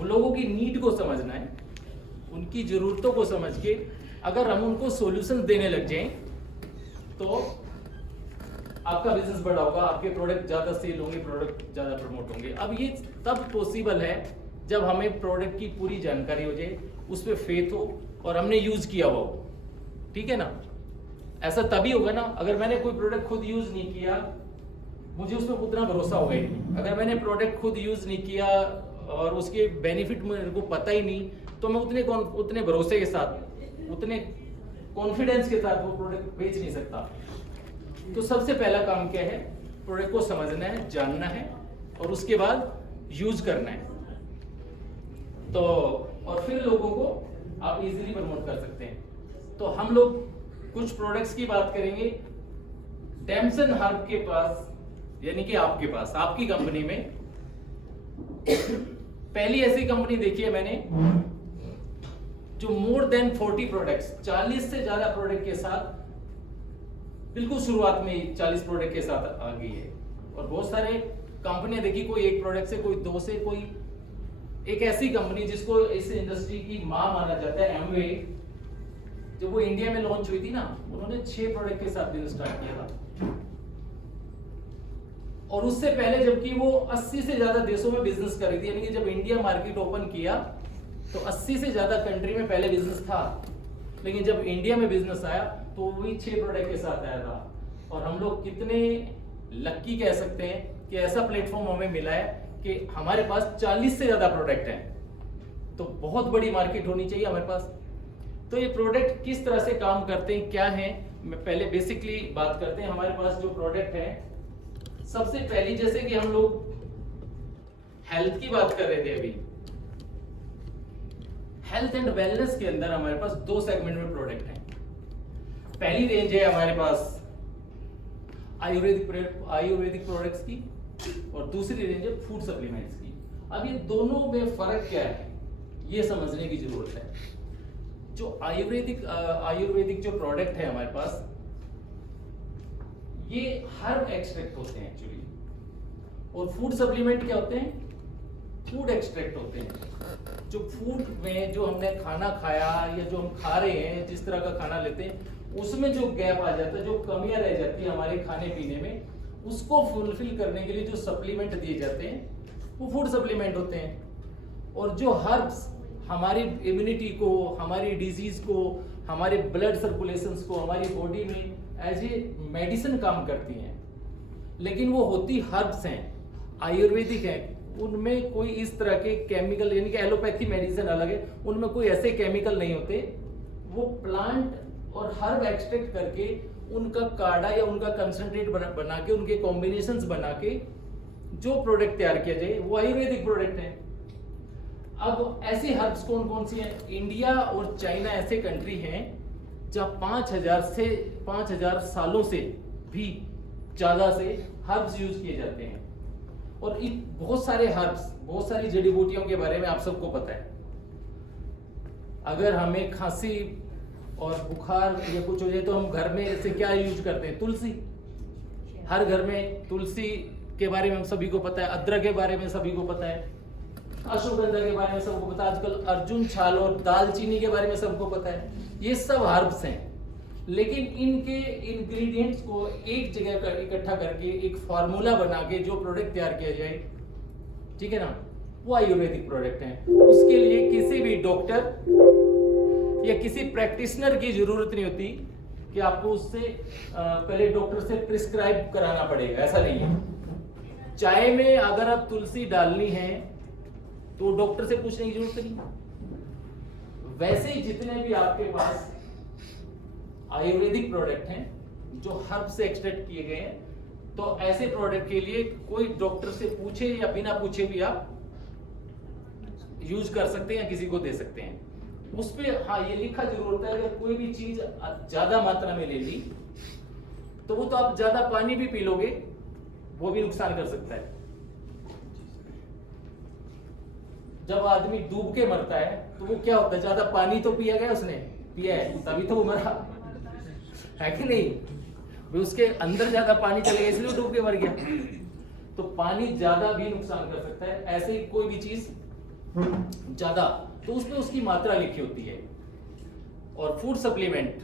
वो लोगों की नीड को समझना है, उनकी ज़रूरतों को समझ के अगर हम उनको सॉल्यूशंस देने लग जाएं तो आपका बिजनेस बड़ा होगा, आपके प्रोडक्ट ज़्यादा सेल होंगे, प्रोडक्ट ज़्यादा प्रमोट होंगे। अब ये तब पॉसिबल है जब हमें प्रोडक्ट की पूरी जानकारी हो जाए, उस पर फेथ हो और हमने यूज़ किया हुआ हो, ठीक है ना। ऐसा तभी होगा ना, अगर मैंने कोई प्रोडक्ट खुद यूज़ नहीं किया, मुझे उस पर उतना भरोसा होगा ही नहीं। अगर मैंने प्रोडक्ट खुद यूज़ नहीं किया और उसके बेनिफिट मेरे को पता ही नहीं, तो मैं उतने भरोसे के साथ, उतने कॉन्फिडेंस के साथ वो प्रोडक्ट बेच नहीं सकता। तो सबसे पहला काम क्या है, प्रोडक्ट को समझना है, जानना है और उसके बाद यूज करना है। तो और फिर लोगों को आप इजीली प्रमोट कर सकते हैं। तो हम लोग कुछ प्रोडक्ट्स की बात करेंगे। डैमसन हर्ब के पास, यानी कि आपके पास, आपकी कंपनी में पहली ऐसी कंपनी देखी है मैंने जो मोर देन 40 प्रोडक्ट्स, 40 से ज्यादा प्रोडक्ट के साथ, बिल्कुल शुरुआत में 40 प्रोडक्ट के साथ आ गई है। और बहुत सारे कंपनियां देखी, कोई एक प्रोडक्ट से, कोई दो से, कोई एक ऐसी कंपनी जिसको इस इंडस्ट्री की मां माना जाता है, एमवे, जब वो इंडिया में लॉन्च हुई थी ना, उन्होंने 6 प्रोडक्ट के साथ बिजनेस स्टार्ट किया था। और उससे पहले जबकि वो 80 से ज्यादा देशों में बिजनेस कर रही थी, यानी कि जब इंडिया मार्केट ओपन किया तो 80 से ज्यादा कंट्री में पहले बिजनेस था, लेकिन जब इंडिया में बिजनेस आया तो वही 6 प्रोडक्ट के साथ आया था। और हम लोग कितने लक्की कह सकते हैं कि ऐसा प्लेटफॉर्म हमें मिला है कि हमारे पास 40 से ज्यादा प्रोडक्ट हैं। तो बहुत बड़ी मार्केट होनी चाहिए हमारे पास। तो ये प्रोडक्ट किस तरह से काम करते हैं, क्या है, मैं पहले बेसिकली बात करते हैं। हमारे पास जो प्रोडक्ट है, सबसे पहली, जैसे कि हम लोग हेल्थ की बात कर रहे थे अभी, हेल्थ एंड वेलनेस के अंदर हमारे पास 2 सेगमेंट में प्रोडक्ट हैं। पहली रेंज है हमारे पास आयुर्वेदिक प्रोडक्ट्स की और दूसरी रेंज है फूड सप्लीमेंट्स की। अब ये दोनों में फर्क क्या है, ये समझने की जरूरत है। जो आयुर्वेदिक जो प्रोडक्ट है हमारे पास, ये हर्ब एक्सट्रैक्ट होते हैं एक्चुअली, और फूड सप्लीमेंट क्या होते हैं, फूड एक्सट्रैक्ट होते हैं। जो फूड में जो हमने खाना खाया या जो हम खा रहे हैं, जिस तरह का खाना लेते हैं, उसमें जो गैप आ जाता है, जो कमियां रह जाती है हमारे खाने पीने में, उसको फुलफिल करने के लिए जो सप्लीमेंट दिए जाते हैं वो फूड सप्लीमेंट होते हैं। और जो हर्ब्स हमारी इम्यूनिटी को, हमारी डिजीज को, हमारे ब्लड सर्कुलेशंस को, हमारी बॉडी में एज ए मेडिसिन काम करती हैं, लेकिन वो होती हर्ब्स हैं, आयुर्वेदिक हैं। उनमें कोई इस तरह के केमिकल, यानी कि एलोपैथी मेडिसिन अलग है, उनमें कोई ऐसे केमिकल नहीं होते। वो प्लांट और हर्ब एक्सट्रैक्ट करके उनका काढ़ा या उनका कंसंट्रेट बना के, उनके कॉम्बिनेशंस बना के जो प्रोडक्ट तैयार किया जाए, वो आयुर्वेदिक प्रोडक्ट है। अब ऐसी हर्ब्स कौन कौन सी हैं? इंडिया और चाइना ऐसे कंट्री हैं जहाँ 5000 सालों से भी ज्यादा से हर्ब्स यूज किए जाते हैं। और बहुत सारे हर्ब्स, बहुत सारी जड़ी बूटियों के बारे में आप सबको पता है। अगर हमें खांसी और बुखार या कुछ हो जाए तो हम घर में ऐसे क्या यूज करते हैं? तुलसी। हर घर में तुलसी के बारे में हम सभी को पता है, अदरक के बारे में सभी को पता है, अश्वगंधा के बारे में सबको पता है, आजकल अर्जुन छाल और दालचीनी के बारे में सबको पता है। ये सब हर्ब्स हैं, लेकिन इनके इंग्रेडिएंट्स को एक जगह इकट्ठा करके एक फार्मूला बना के जो प्रोडक्ट तैयार किया जाए, ठीक है ना, वो आयुर्वेदिक प्रोडक्ट हैं। उसके लिए किसी भी डॉक्टर या किसी प्रैक्टिशनर की जरूरत नहीं होती कि आपको उससे पहले डॉक्टर से प्रिस्क्राइब कराना पड़ेगा, ऐसा नहीं है। चाय में अगर आप तुलसी डालनी है तो डॉक्टर से पूछने की जरूरत नहीं। वैसे ही जितने भी आपके पास आयुर्वेदिक प्रोडक्ट हैं जो हर्ब से एक्सट्रैक्ट किए गए हैं, तो ऐसे प्रोडक्ट के लिए कोई डॉक्टर से पूछे या बिना पूछे भी आप यूज कर सकते हैं या किसी को दे सकते हैं। उस पर हाँ ये लिखा जरूर होता है, अगर कोई भी चीज ज्यादा मात्रा में ले ली तो वो तो आप ज्यादा पानी भी पी लोगे, वो भी नुकसान कर सकता है। जब आदमी डूब के मरता है तो वो क्या होता है, ज्यादा पानी तो पिया गया, उसने पिया है तभी तो वो मरा है कि नहीं? वो उसके अंदर ज्यादा पानी चले गया इसलिए डूब के मर गया। तो पानी ज्यादा भी नुकसान कर सकता है। ऐसे ही कोई भी चीज ज्यादा, तो उसमें उसकी मात्रा लिखी होती है। और फूड सप्लीमेंट,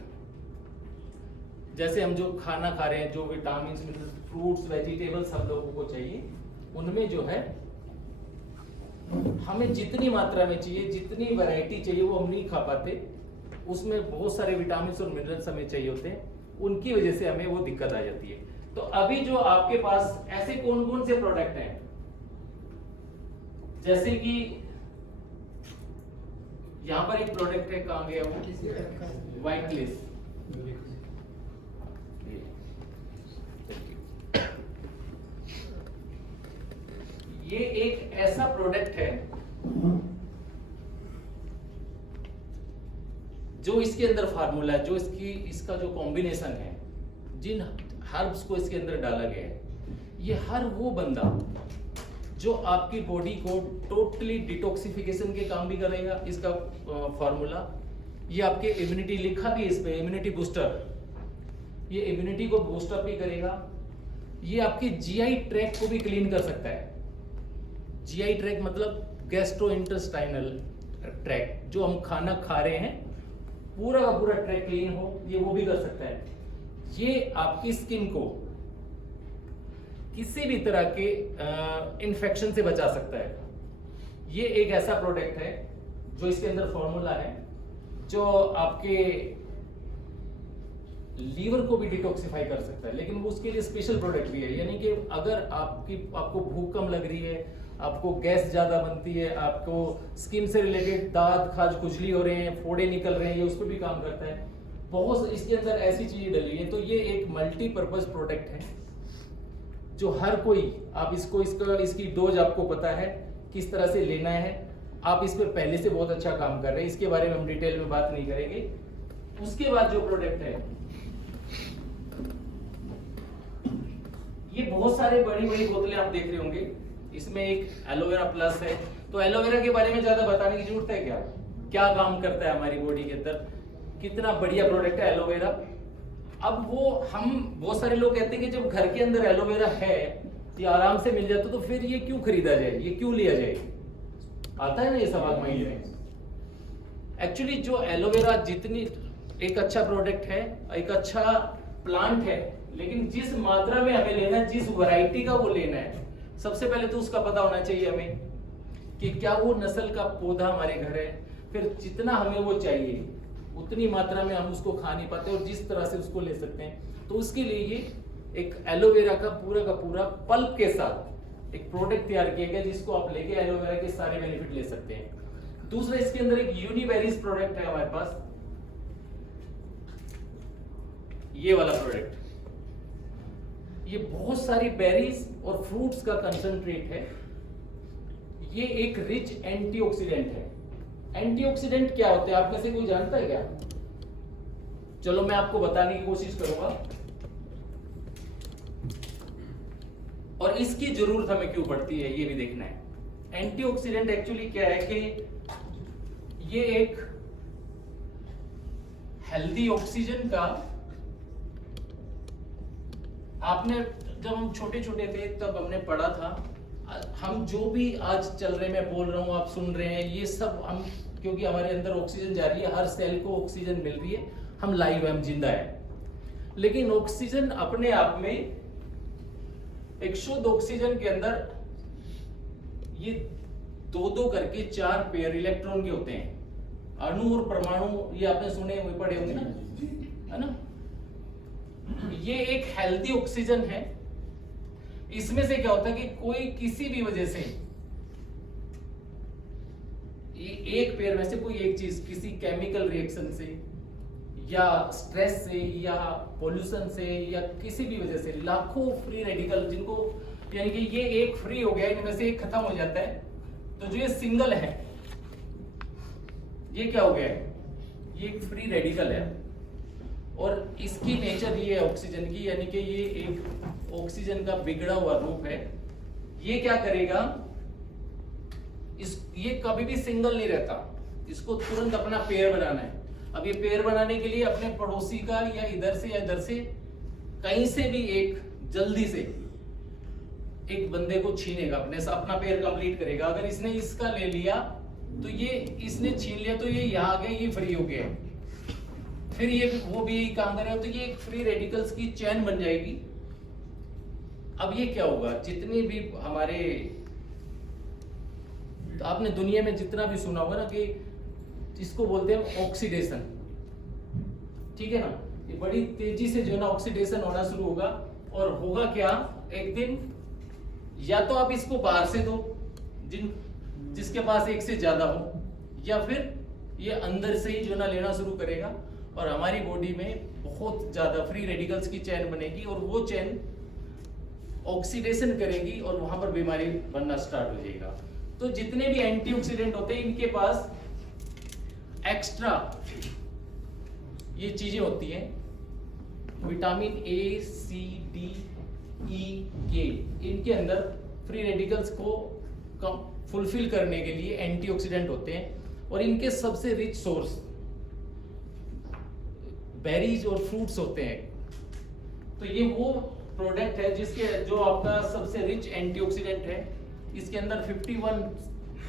जैसे हम जो खाना खा रहे हैं, जो विटामिन, फ्रूट्स, वेजिटेबल्स हम लोगों को चाहिए, उनमें जो है हमें जितनी मात्रा में चाहिए, जितनी वैरायटी चाहिए वो हम नहीं खा पाते, उसमें बहुत सारे विटामिन और मिनरल्स हमें चाहिए होते हैं, उनकी वजह से हमें वो दिक्कत आ जाती है। तो अभी जो आपके पास ऐसे कौन कौन से प्रोडक्ट हैं, जैसे कि यहां पर एक प्रोडक्ट है, कहां गया वो, व्हाइट क्लिस, ये एक ऐसा प्रोडक्ट है जो इसके अंदर फार्मूला है, जो इसका जो कॉम्बिनेशन है, जिन हर्ब्स को इसके अंदर डाला गया है, ये हर वो बंदा जो आपकी बॉडी को टोटली डिटॉक्सिफिकेशन के काम भी करेगा, इसका फार्मूला। ये आपके इम्यूनिटी लिखा भी है इस पे, इम्यूनिटी बूस्टर, ये इम्यूनिटी को बूस्टअप भी करेगा। ये आपके जीआई ट्रैक को भी क्लीन कर सकता है। जीआई ट्रैक मतलब गैस्ट्रोइंटेस्टाइनल ट्रैक, जो हम खाना खा रहे हैं पूरा का पूरा ट्रैक क्लीन हो, ये वो भी कर सकता है। ये आपकी स्किन को किसी भी तरह के इन्फेक्शन से बचा सकता है। ये एक ऐसा प्रोडक्ट है जो इसके अंदर फॉर्मूला है, जो आपके लीवर को भी डिटॉक्सिफाई कर सकता है, लेकिन वो उसके लिए स्पेशल प्रोडक्ट भी है। यानी कि अगर आपको भूख कम लग रही है, आपको गैस ज्यादा बनती है, आपको स्किन से रिलेटेड दांत खाज खुजली हो रहे हैं, फोड़े निकल रहे हैं, ये उस पर भी काम करता है। बहुत इसके अंदर ऐसी चीजें डली है। तो ये एक मल्टीपर्पज प्रोडक्ट है जो हर कोई, आप इसकी डोज आपको पता है किस तरह से लेना है, आप इस पर पहले से बहुत अच्छा काम कर रहे हैं, इसके बारे में हम डिटेल में बात नहीं करेंगे। उसके बाद जो प्रोडक्ट है, ये बहुत सारे बड़ी बड़ी बोतलें आप देख रहे होंगे, इसमें एक एलोवेरा प्लस है। तो एलोवेरा के बारे में ज्यादा बताने की जरूरत है क्या? क्या काम करता है हमारी बॉडी के अंदर, कितना बढ़िया प्रोडक्ट है एलोवेरा। अब वो हम बहुत सारे लोग कहते हैं कि जब घर के अंदर एलोवेरा है, ये आराम से मिल जाता, तो फिर ये क्यों खरीदा जाए, ये क्यों लिया जाए, आता है ना ये सवाल माइंड में। एक्चुअली जो एलोवेरा जितनी एक अच्छा प्रोडक्ट है, एक अच्छा प्लांट है, लेकिन जिस मात्रा में हमें लेना है, जिस वैरायटी का वो लेना है, सबसे पहले तो उसका पता होना चाहिए हमें कि क्या वो नस्ल का पौधा हमारे घर है। फिर जितना हमें वो चाहिए उतनी मात्रा में हम उसको खा नहीं पाते और जिस तरह से उसको ले सकते हैं, तो उसके लिए ये एक एलोवेरा का पूरा पल्प के साथ एक प्रोडक्ट तैयार किया गया, जिसको आप लेके एलोवेरा के सारे बेनिफिट ले सकते हैं। दूसरा, इसके अंदर एक यूनिबेरीज प्रोडक्ट है हमारे पास, ये वाला प्रोडक्ट। ये बहुत सारी बेरीज और फ्रूट्स का कंसंट्रेट है। ये एक रिच एंटीऑक्सीडेंट है। एंटीऑक्सीडेंट क्या होते हैं, आप में से कोई जानता है क्या? चलो मैं आपको बताने की कोशिश करूंगा, और इसकी जरूरत हमें क्यों पड़ती है ये भी देखना है। एंटीऑक्सीडेंट एक्चुअली क्या है कि ये एक हेल्दी ऑक्सीजन का, आपने जब हम छोटे छोटे थे तब हमने पढ़ा था, हम जो भी आज चल रहे, मैं बोल रहा हूं, आप सुन रहे हैं, ये सब हम, क्योंकि हमारे अंदर ऑक्सीजन जा रही है, हर सेल को ऑक्सीजन मिल रही है, हम लाइव है, हम जिंदा है। लेकिन ऑक्सीजन अपने आप में, एक शुद्ध ऑक्सीजन के अंदर ये दो करके 4 पेयर इलेक्ट्रॉन के होते हैं। अणु और परमाणु ये आपने सुने हुए पढ़े होंगे ना, है ना। ये एक हेल्दी ऑक्सीजन है। इसमें से क्या होता है कि कोई किसी भी वजह से एक पेयर में से कोई एक चीज किसी केमिकल रिएक्शन से या स्ट्रेस से या पोल्यूशन से या किसी भी वजह से लाखों फ्री रेडिकल, जिनको यानी कि ये एक फ्री हो गया, इनमें से एक खत्म हो जाता है, तो जो ये सिंगल है, ये क्या हो गया है, ये एक फ्री रेडिकल है। और इसकी नेचर ये है ऑक्सीजन की, यानी कि ये एक ऑक्सीजन का बिगड़ा हुआ रूप है। ये क्या करेगा, ये कभी भी सिंगल नहीं रहता, इसको तुरंत अपना पेयर बनाना है। अब ये पेयर बनाने के लिए अपने पड़ोसी का या इधर से कहीं से भी एक जल्दी से एक बंदे को छीनेगा, अपने से अपना पेयर कंप्लीट करेगा। अगर इसने इसका ले लिया तो ये इसने छीन लिया तो ये यहाँ आ गया, ये फ्री हो गया, फिर ये वो भी यही काम करेगा, तो ये एक फ्री रेडिकल्स की चेन बन जाएगी। अब ये क्या होगा, जितने भी हमारे, तो आपने दुनिया में जितना भी सुना होगा ना कि इसको बोलते हैं ऑक्सीडेशन, ठीक है ना, ये बड़ी तेजी से जो है ना ऑक्सीडेशन होना शुरू होगा। और होगा क्या, एक दिन या तो आप इसको बाहर से दो जिसके पास एक से ज्यादा हो, या फिर ये अंदर से ही जो ना लेना शुरू करेगा और हमारी बॉडी में बहुत ज्यादा फ्री रेडिकल्स की चेन बनेगी और वो चेन ऑक्सीडेशन करेगी और वहां पर बीमारी बनना स्टार्ट हो जाएगा। तो जितने भी एंटीऑक्सीडेंट होते हैं इनके पास एक्स्ट्रा ये चीजें होती हैं, विटामिन ए, सी, डी, ई, के, इनके अंदर फ्री रेडिकल्स को फुलफिल करने के लिए एंटीऑक्सीडेंट होते हैं। और इनके सबसे रिच सोर्स बेरीज और फ्रूट्स होते हैं। तो ये वो प्रोडक्ट है जिसके जो आपका सबसे रिच एंटीऑक्सीडेंट है। इसके अंदर 51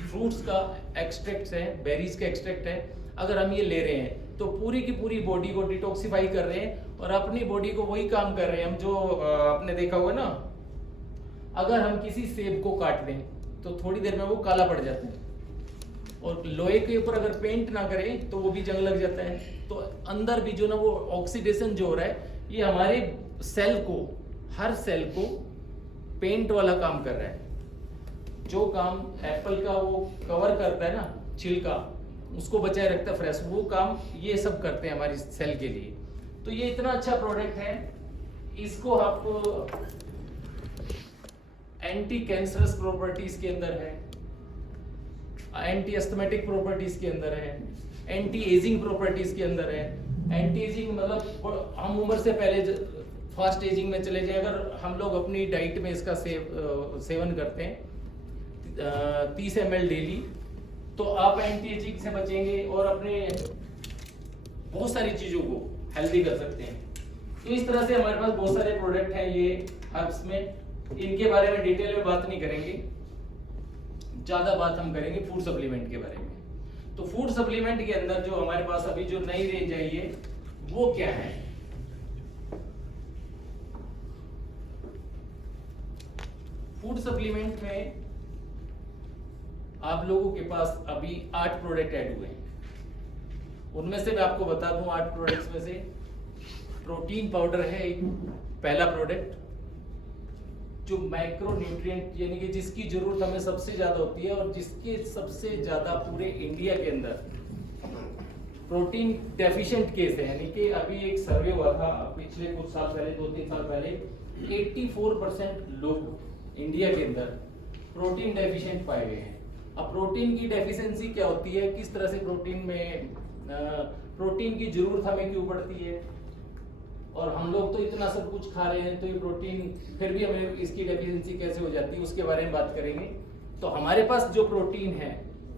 फ्रूट्स का एक्सट्रैक्ट है, बेरीज का एक्सट्रैक्ट है। अगर हम ये ले रहे हैं तो पूरी की पूरी बॉडी को डिटॉक्सिफाई कर रहे हैं और अपनी बॉडी को वही काम कर रहे हैं। हम जो आपने देखा होगा ना, अगर हम किसी सेब को काट लें तो थोड़ी देर में वो काला पड़ जाता है, और लोहे के ऊपर अगर पेंट ना करें तो वो भी जंग लग जाता है। तो अंदर भी जो ना वो ऑक्सीडेशन जो हो रहा है, ये हमारे सेल को, हर सेल को पेंट वाला काम कर रहा है। जो काम एप्पल का वो कवर करता है ना, छिलका उसको बचाए रखता है फ्रेश, वो काम ये सब करते हैं हमारी सेल के लिए। तो ये इतना अच्छा प्रोडक्ट है, इसको आपको एंटी कैंसरस प्रॉपर्टीज के अंदर है, एंटी एस्थमेटिक प्रॉपर्टीज के अंदर है, एंटी एजिंग प्रॉपर्टीज के अंदर है। एंटी एजिंग मतलब हम उम्र से पहले फास्ट एजिंग में चले जाए। अगर हम लोग अपनी डाइट में इसका सेवन करते हैं 30 ml डेली, तो आप एंटी एजिंग से बचेंगे और अपने बहुत सारी चीजों को हेल्दी कर सकते हैं। तो इस तरह से हमारे पास बहुत सारे प्रोडक्ट हैं ये हर्ब्स में। इनके बारे में डिटेल में बात नहीं करेंगे, ज्यादा बात हम करेंगे फूड सप्लीमेंट के बारे में। तो फूड सप्लीमेंट के अंदर जो हमारे पास अभी जो नई रेंज आई है वो क्या है, फूड सप्लीमेंट में आप लोगों के पास अभी 8 प्रोडक्ट ऐड हुए हैं। उनमें से मैं आपको बता दूं 8 प्रोडक्ट्स में से प्रोटीन पाउडर है एक पहला प्रोडक्ट, जो माइक्रो न्यूट्रिएंट यानी कि जिसकी जरूरत हमें सबसे ज्यादा होती है और जिसके सबसे ज्यादा पूरे इंडिया के अंदर प्रोटीन डेफिशिएंट केस है। यानी कि अभी एक सर्वे हुआ था पिछले कुछ साल पहले, 2-3 साल पहले, 84% लोग इंडिया के अंदर प्रोटीन डेफिशिएंट पाए गए हैं। अब प्रोटीन की डेफिशिएंसी क्या होती है, किस तरह से प्रोटीन में प्रोटीन की जरूरत हमें क्यों पड़ती है, और हम लोग तो इतना सब कुछ खा रहे हैं तो ये प्रोटीन फिर भी हमें इसकी डेफिशिएंसी कैसे हो जाती है, उसके बारे में बात करेंगे। तो हमारे पास जो प्रोटीन है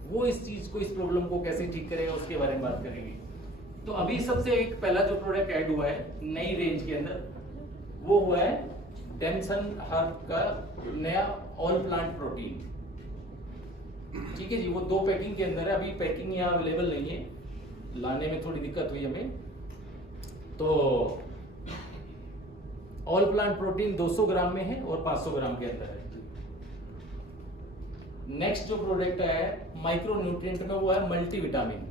वो इस चीज को, इस प्रॉब्लम को कैसे ठीक करेगा उसके बारे में बात करेंगे। तो अभी सबसे एक पहला जो प्रोडक्ट ऐड हुआ है नई रेंज के अंदर वो हुआ है डेमसन हर्ब का नया ऑल प्लांट प्रोटीन। ठीक है जी, वो 2 पैकिंग के अंदर है। अभी पैकिंग यहाँ अवेलेबल नहीं है, लाने में थोड़ी दिक्कत हुई हमें। तो ऑल प्लांट प्रोटीन 200 ग्राम में है और 500 ग्राम के अंदर है। नेक्स्ट जो प्रोडक्ट है माइक्रो न्यूट्रिएंट में वो है मल्टीविटामिन।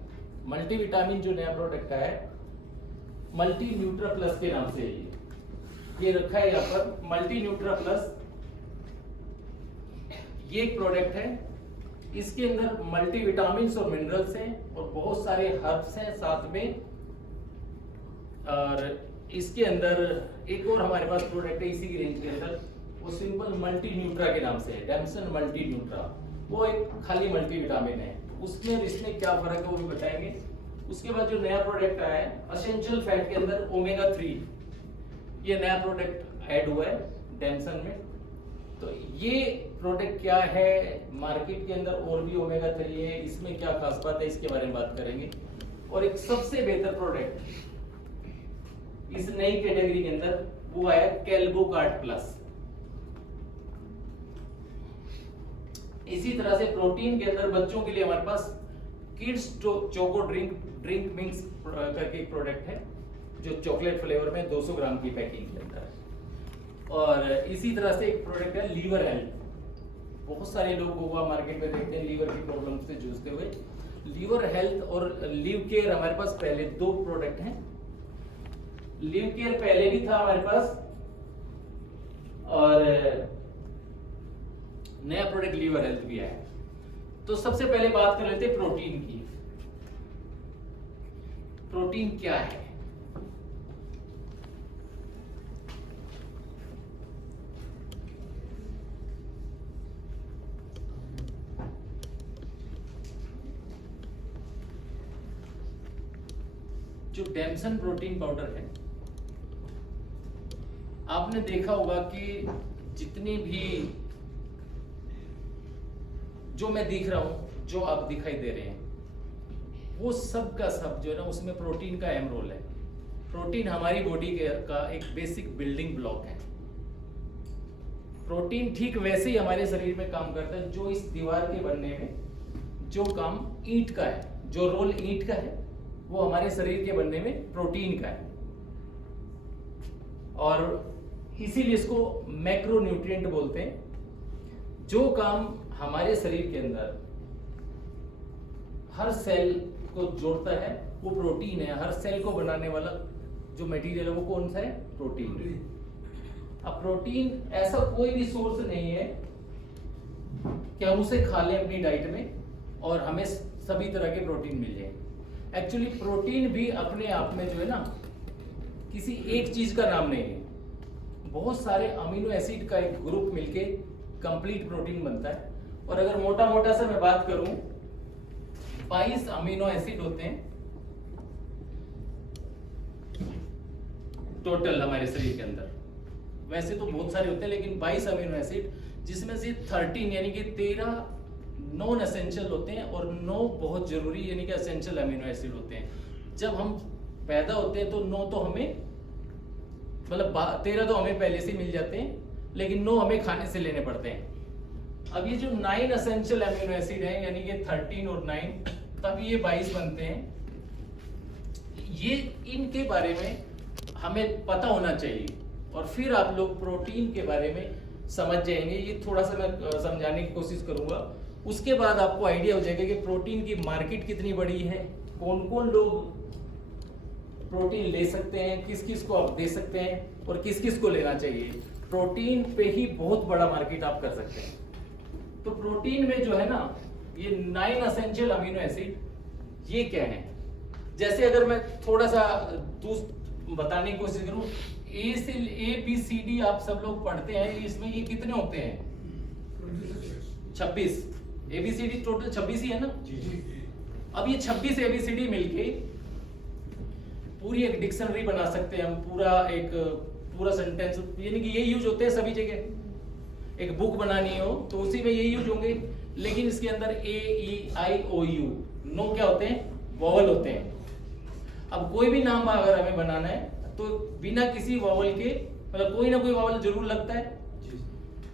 मल्टीविटामिन जो नया प्रोडक्ट है मल्टी न्यूट्रा प्लस के नाम से ये रखा है यहाँ पर मल्टी न्यूट्रा प्लस। ये एक प्रोडक्ट है, इसके अंदर मल्टीविटामिन्स और मिनरल्स हैं और बहुत सारे हर्ब्स हैं साथ में। और इसके अंदर एक और हमारे पास प्रोडक्ट है इसी की रेंज के अंदर, वो सिंपल मल्टी न्यूट्रा के नाम से है, डेमसन मल्टी न्यूट्रा। वो एक खाली मल्टीविटामिन है, उसमें इसमें क्या फर्क है वो भी बताएंगे। उसके बाद जो नया प्रोडक्ट आया है एसेंशियल फैट के अंदर ओमेगा 3, ये नया प्रोडक्ट ऐड हुआ है डेमसन में। तो ये प्रोडक्ट क्या है, मार्केट के अंदर और भी ओमेगा 3 है, इसमें क्या खास बात है इसके बारे में बात करेंगे। और एक सबसे बेहतर प्रोडक्ट इस नई कैटेगरी के अंदर वो है कैल्बोकार्ट प्लस। इसी तरह से प्रोटीन के अंदर बच्चों के लिए हमारे पास किड्स चोको ड्रिंक मिक्स करके एक प्रोडक्ट है जो चॉकलेट फ्लेवर में 200 ग्राम की पैकिंग के अंदर है। और इसी तरह से एक प्रोडक्ट है लीवर हेल्थ। बहुत सारे लोग गोवा मार्केट में देखते हैं लीवर की प्रॉब्लम से जूझते हुए। लीवर हेल्थ और लिव केयर हमारे पास पहले 2 प्रोडक्ट हैं। लिव केयर पहले भी था हमारे पास और नया प्रोडक्ट लीवर हेल्थ भी आया। तो सबसे पहले बात कर लेते हैं प्रोटीन की। प्रोटीन क्या है? जो डेम्सन प्रोटीन पाउडर है, आपने देखा होगा कि जितनी भी जो मैं दिख रहा हूं, जो आप दिखाई दे रहे हैं, वो सब का सब जो है ना उसमें प्रोटीन का अहम रोल है। प्रोटीन हमारी बॉडी का एक बेसिक बिल्डिंग ब्लॉक है। प्रोटीन ठीक वैसे ही हमारे शरीर में काम करता है जो इस दीवार के बनने में जो काम ईंट का है, जो रोल ईंट का है, वो हमारे शरीर के बनने में प्रोटीन का है। और इसीलिए इसको मैक्रोन्यूट्रिएंट बोलते हैं। जो काम हमारे शरीर के अंदर हर सेल को जोड़ता है वो प्रोटीन है। हर सेल को बनाने वाला जो मटेरियल है वो कौन सा है? प्रोटीन। अब प्रोटीन ऐसा कोई भी सोर्स नहीं है कि हम उसे खा लें अपनी डाइट में और हमें सभी तरह के प्रोटीन मिल जाए। एक्चुअली प्रोटीन भी अपने आप में जो है ना किसी एक चीज का नाम नहीं है। बहुत सारे अमीनो एसिड का एक ग्रुप मिलके कंप्लीट प्रोटीन बनता है। और अगर मोटा मोटा सा मैं बात करूं, 22 अमीनो एसिड होते हैं टोटल हमारे शरीर के अंदर। वैसे तो बहुत सारे होते हैं लेकिन 22 अमीनो एसिड, जिसमें से 13 यानी कि 13 नॉन एसेंशियल होते हैं और 9 बहुत जरूरी यानी कि एसेंशियल अमीनो एसिड होते हैं। जब हम पैदा होते हैं तो 9 तो हमें मतलब 13 तो हमें पहले से मिल जाते हैं, लेकिन 9 हमें खाने से लेने पड़ते हैं। अब ये जो 9 एसेंशियल अमीनो एसिड है यानी कि 13 और 9, तब ये 22 बनते हैं। ये इनके बारे में हमें पता होना चाहिए और फिर आप लोग प्रोटीन के बारे में समझ जाएंगे। ये थोड़ा सा मैं समझाने की कोशिश करूंगा, उसके बाद आपको आइडिया हो जाएगा कि प्रोटीन की मार्केट कितनी बड़ी है, कौन कौन लोग प्रोटीन ले सकते हैं, किस किस को आप दे सकते हैं और किस किस को लेना चाहिए। प्रोटीन पे ही बहुत बड़ा मार्केट आप कर सकते हैं। तो प्रोटीन में जो है ना ये 9 एसेंशियल अमीनो एसिड ये क्या है? जैसे अगर मैं थोड़ा सा बताने की कोशिश करूं, ABCD आप सब लोग पढ़ते हैं, इसमें ये कितने होते हैं? 26। ABCD टोटल 26 ही है ना? अब ये 26 ABCD मिलके पूरी एक डिक्शनरी बना सकते हैं हम, पूरा सेंटेंस, यानी कि ये यूज होते हैं सभी जगह। एक बुक बनानी हो तो उसी में ये यूज होंगे, लेकिन इसके अंदर AEIOU 9 क्या होते हैं? वॉवल होते हैं। अब कोई भी नाम अगर हमें बनाना है तो बिना किसी वॉवल के, मतलब कोई ना कोई वॉवल जरूर लगता है,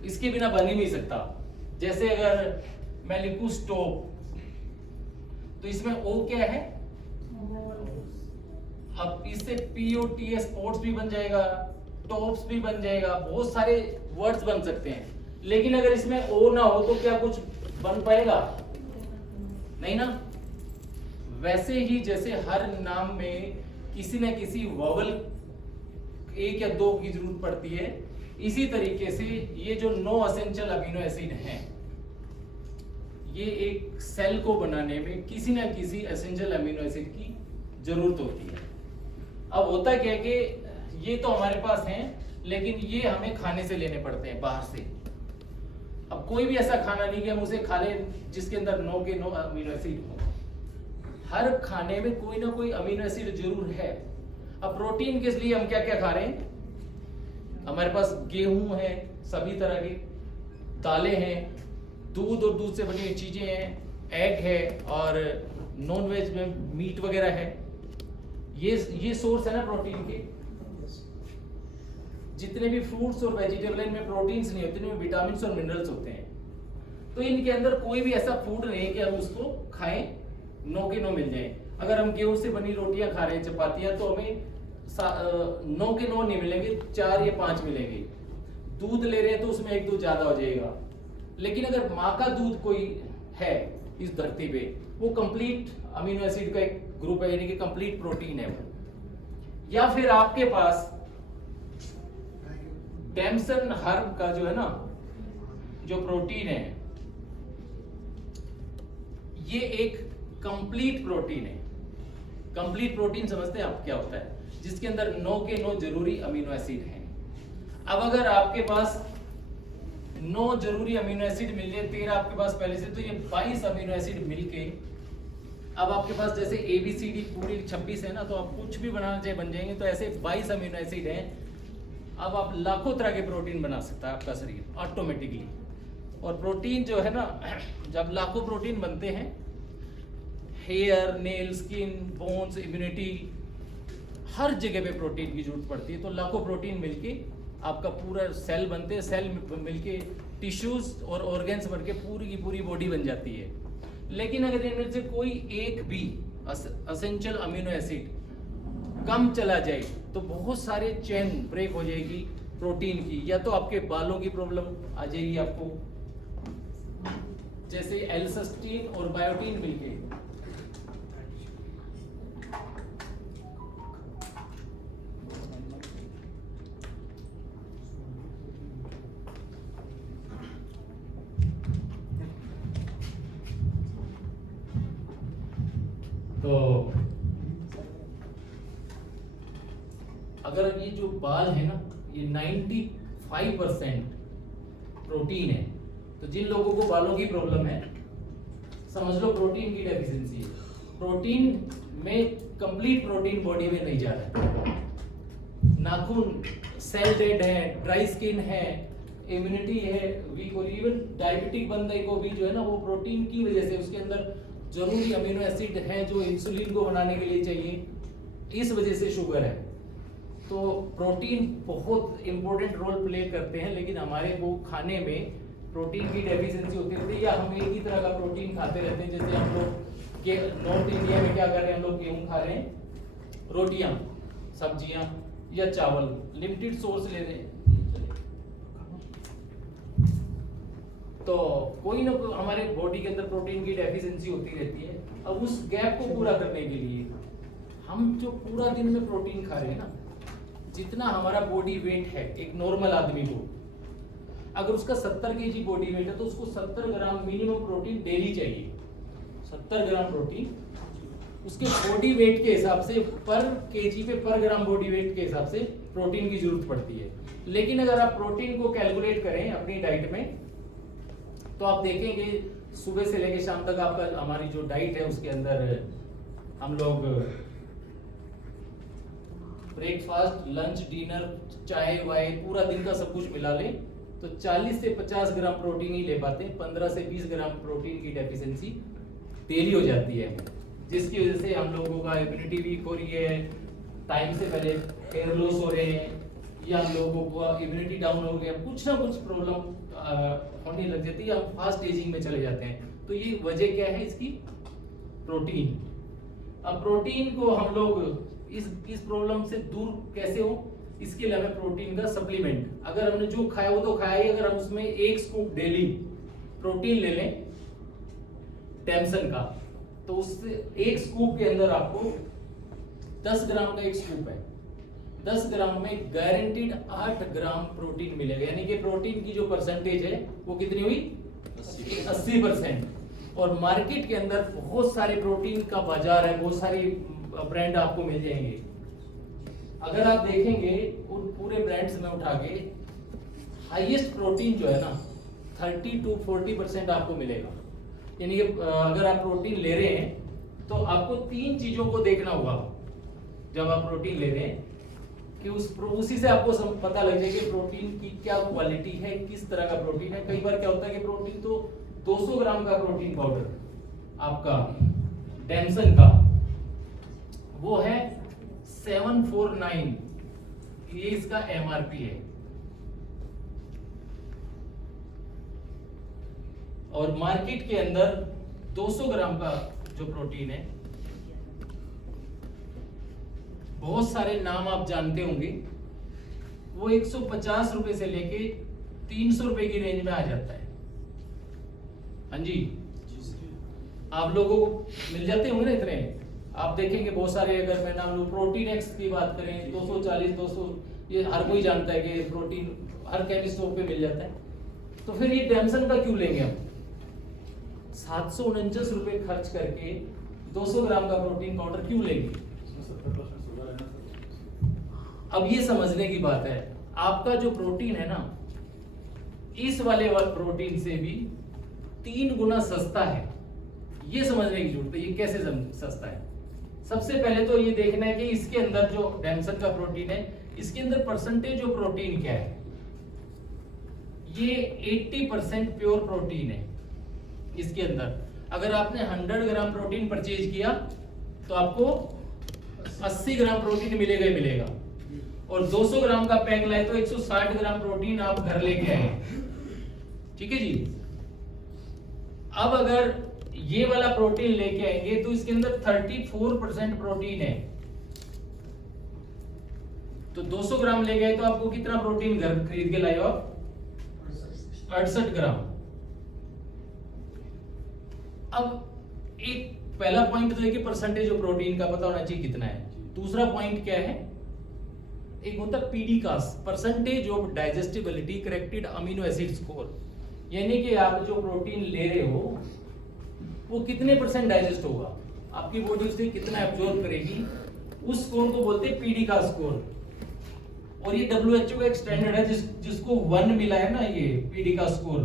इसके बिना बन ही नहीं सकता। जैसे अगर मैं लिखूं स्टोव, तो इसमें O क्या है? अब इससे POTS स्पोर्ट्स भी बन जाएगा, टॉप्स भी बन जाएगा, बहुत सारे वर्ड्स बन सकते हैं। लेकिन अगर इसमें O ना हो तो क्या कुछ बन पाएगा? नहीं ना। वैसे ही जैसे हर नाम में किसी न किसी वॉवल 1 या 2 की जरूरत पड़ती है, इसी तरीके से ये जो 9 एसेंशियल अमीनो एसिड हैं, ये एक सेल को बनाने में किसी न किसी एसेंशियल अमीनो एसिड की जरूरत होती है। अब होता क्या है कि ये तो हमारे पास हैं, लेकिन ये हमें खाने से लेने पड़ते हैं बाहर से। अब कोई भी ऐसा खाना नहीं कि हम उसे खा लें जिसके अंदर 9 के 9 अमीनो एसिड हो। हर खाने में कोई ना कोई अमीनो एसिड जरूर है। अब प्रोटीन के लिए हम क्या क्या खा रहे हैं? हमारे पास गेहूं है, सभी तरह की दालें हैं, दूध और दूध से बनी हुई चीजें हैं, एग है, और नॉन वेज में मीट वगैरह है। ये सोर्स है ना प्रोटीन के। जितने भी फ्रूट्स और वेजिटेबल इनमें प्रोटीन्स नहीं होते, इनमें विटामिन्स और मिनरल्स होते हैं। तो इनके अंदर कोई भी ऐसा फूड नहीं है कि हम उसको खाएं नो के नो मिल जाए। अगर हम गेहूं से बनी रोटियां खा रहे हैं, चपातियां, तो हमें नो के नो नहीं मिलेंगे, 4 या 5 मिलेंगे। दूध ले रहे हैं तो उसमें 1-2 ज्यादा हो जाएगा। लेकिन अगर माँ का दूध कोई है इस धरती पे, वो कंप्लीट अमीनो एसिड का एक ग्रुप है, यानी कि कंप्लीट प्रोटीन है वो। या फिर आपके पास डैमसन हर्ब का जो है ना, जो प्रोटीन है, ये एक कंप्लीट प्रोटीन है। कंप्लीट प्रोटीन समझते हैं आप क्या होता है? जिसके अंदर नो के नो जरूरी अमीनो एसिड हैं। अब अगर आपके पास 9 जरूरी अमीनो एसिड मिल जाए, 13 आपके पास पहले से, तो ये 22 अमीनो एसिड मिलके अब आपके पास जैसे ABCD पूरी 26 है ना, तो आप कुछ भी बनाना चाहे बन जाएंगे। तो ऐसे 22 अमीनो एसिड हैं। अब आप लाखों तरह के प्रोटीन बना सकता है आपका शरीर ऑटोमेटिकली। और प्रोटीन जो है ना, जब लाखों प्रोटीन बनते हैं, hair, nail, skin, bones, immunity, हर जगह पे प्रोटीन की जरूरत पड़ती है। तो लाखों प्रोटीन मिलके आपका पूरा सेल बनते हैं, सेल मिलके टिश्यूज और ऑर्गन्स बनके पूरी की पूरी बॉडी बन जाती है। लेकिन अगर इनमें से कोई एक भी एसेंशियल अमीनो एसिड कम चला जाए, तो बहुत सारे चेन ब्रेक हो जाएगी प्रोटीन की। या तो आपके बालों की प्रॉब्लम आ जाएगी आपको, जैसे एल्सिस्टीन और बायोटीन मिलके तो अगर ये जो बाल है ना, ये 95% प्रोटीन है। तो जिन लोगों को बालों की प्रॉब्लम है, समझ लो प्रोटीन की डेफिशिएंसी है। प्रोटीन में कंप्लीट प्रोटीन बॉडी में नहीं जा रहा है। नाखून सेल डेड है, ड्राई स्किन है, इम्यूनिटी है वीक, और इवन डायबिटिक बंदे को भी जो है ना, वो प्रोटीन की वजह से उसके अंदर जरूरी अमीनो एसिड है जो इंसुलिन को बनाने के लिए चाहिए, इस वजह से शुगर है। तो प्रोटीन बहुत इंपॉर्टेंट रोल प्ले करते हैं। लेकिन हमारे को खाने में प्रोटीन की डेफिशिएंसी होती रहती है, या हम एक ही तरह का प्रोटीन खाते रहते हैं। जैसे हम लोग के नॉर्थ इंडिया में क्या कर रहे हैं, हम लोग गेहूं खा रहे हैं, रोटियां, सब्जियां या चावल, लिमिटेड सोर्स ले रहे हैं। तो कोई ना कोई हमारे बॉडी के अंदर प्रोटीन की डेफिशिएंसी होती रहती है। अब उस गैप को पूरा करने के लिए हम जो पूरा दिन में प्रोटीन खा रहे हैं ना, जितना हमारा बॉडी वेट है एक नॉर्मल आदमी को, अगर उसका 70 kg बॉडी वेट है, तो उसको 70 ग्राम मिनिमम प्रोटीन डेली चाहिए। 70 ग्राम प्रोटीन उसके बॉडी वेट के हिसाब से, पर केजी पे पर ग्राम बॉडी वेट के हिसाब से प्रोटीन की जरूरत पड़ती है। लेकिन अगर आप प्रोटीन को कैलकुलेट करें अपनी डाइट में, तो आप देखेंगे सुबह से लेकर शाम तक आपका, हमारी जो डाइट है उसके अंदर हम लोग ब्रेकफास्ट, लंच, डिनर, चाय वाय, पूरा दिन का सब कुछ मिला लें तो 40 से 50 ग्राम प्रोटीन ही ले पाते हैं। 15 से 20 ग्राम प्रोटीन की डेफिशिएंसी डेली हो जाती है, जिसकी वजह से हम लोगों का इम्यूनिटी वीक हो रही है, टाइम से पहले हेयर लॉस हो रहे हैं, या हम लोगों को इम्यूनिटी डाउन हो गया, कुछ ना कुछ प्रॉब्लम होने लग जाती है, हम फास्ट एजिंग में चले जाते हैं। तो ये वजह क्या है इसकी? प्रोटीन। अब प्रोटीन को हम लोग इस प्रॉब्लम से दूर कैसे हो, इसके लिए हमें प्रोटीन का सप्लीमेंट, अगर हमने जो खाया वो तो खाया ही, अगर हम उसमें 1 स्कूप डेली प्रोटीन ले लें डैमसन का, तो उससे 1 स्कूप के अंदर आपको 10 ग्राम का 1 स्कूप है, 10 ग्राम में गारंटीड 8 ग्राम प्रोटीन मिलेगा। यानी कि प्रोटीन की जो परसेंटेज है वो कितनी हुई? 80%। और मार्केट के अंदर बहुत सारे प्रोटीन का बाजार है, बहुत सारी ब्रांड आपको मिल जाएंगे। अगर आप देखेंगे उन पूरे ब्रांड्स में उठा के, हाईएस्ट प्रोटीन जो है ना 30 to 40% आपको मिलेगा। यानी कि अगर आप प्रोटीन ले रहे हैं तो आपको 3 चीजों को देखना होगा जब आप प्रोटीन ले रहे हैं, कि उसी से आपको पता लग जाए कि प्रोटीन की क्या क्वालिटी है, किस तरह का प्रोटीन है। कई बार क्या होता है कि प्रोटीन तो 200 ग्राम का प्रोटीन पाउडर आपका डैमसन का वो है 749, ये इसका MRP है। और मार्केट के अंदर 200 ग्राम का जो प्रोटीन है, बहुत सारे नाम आप जानते होंगे, वो 150 रुपए से लेके 300 रुपए की रेंज में आ जाता है। हाँ जी, आप लोगों को मिल जाते होंगे ना इतने। आप देखेंगे बहुत सारे, अगर मैं नाम लूं प्रोटीन एक्स की बात करें 240 200, ये हर कोई जानता है कि प्रोटीन हर केमिस्ट शॉप पे मिल जाता है। तो फिर ये डैमसन का क्यों लेंगे हम? 749 रुपए खर्च करके 200 ग्राम का प्रोटीन पाउडर क्यों लेंगे? अब ये समझने की बात है, आपका जो प्रोटीन है ना, इस वाले प्रोटीन से भी 3 गुना सस्ता है। ये समझने की जरूरत है, ये कैसे सस्ता है। सबसे पहले तो ये देखना है कि इसके अंदर जो डैमसन का प्रोटीन है, इसके अंदर परसेंटेज ऑफ प्रोटीन क्या है। ये 80% प्योर प्रोटीन है इसके अंदर। अगर आपने 100 ग्राम प्रोटीन परचेज किया तो आपको 80 ग्राम प्रोटीन मिलेगा ही मिलेगा, और 200 ग्राम का पैक लाए तो 160 ग्राम प्रोटीन आप घर लेके आए। ठीक है जी। अब अगर ये वाला प्रोटीन लेके आएंगे तो इसके अंदर 34% प्रोटीन है, तो 200 ग्राम ले गए तो आपको कितना प्रोटीन घर खरीद के लाए हो? 68 ग्राम। अब एक पहला पॉइंट तो है कि परसेंटेज ऑफ प्रोटीन का पता होना चाहिए कितना है। दूसरा पॉइंट क्या है, एक होता है PDCAAS, percentage of digestibility corrected amino acid score, यानी कि आप जो प्रोटीन ले रहे हो वो कितने % डाइजेस्ट होगा, आपकी बॉडी उसे कितना एब्जॉर्ब करेगी, उस स्कोर को बोलते हैं पीडीकास स्कोर। और ये WHO का एक स्टैंडर्ड है जिसको 1 मिला है ना, ये पीडीकास स्कोर,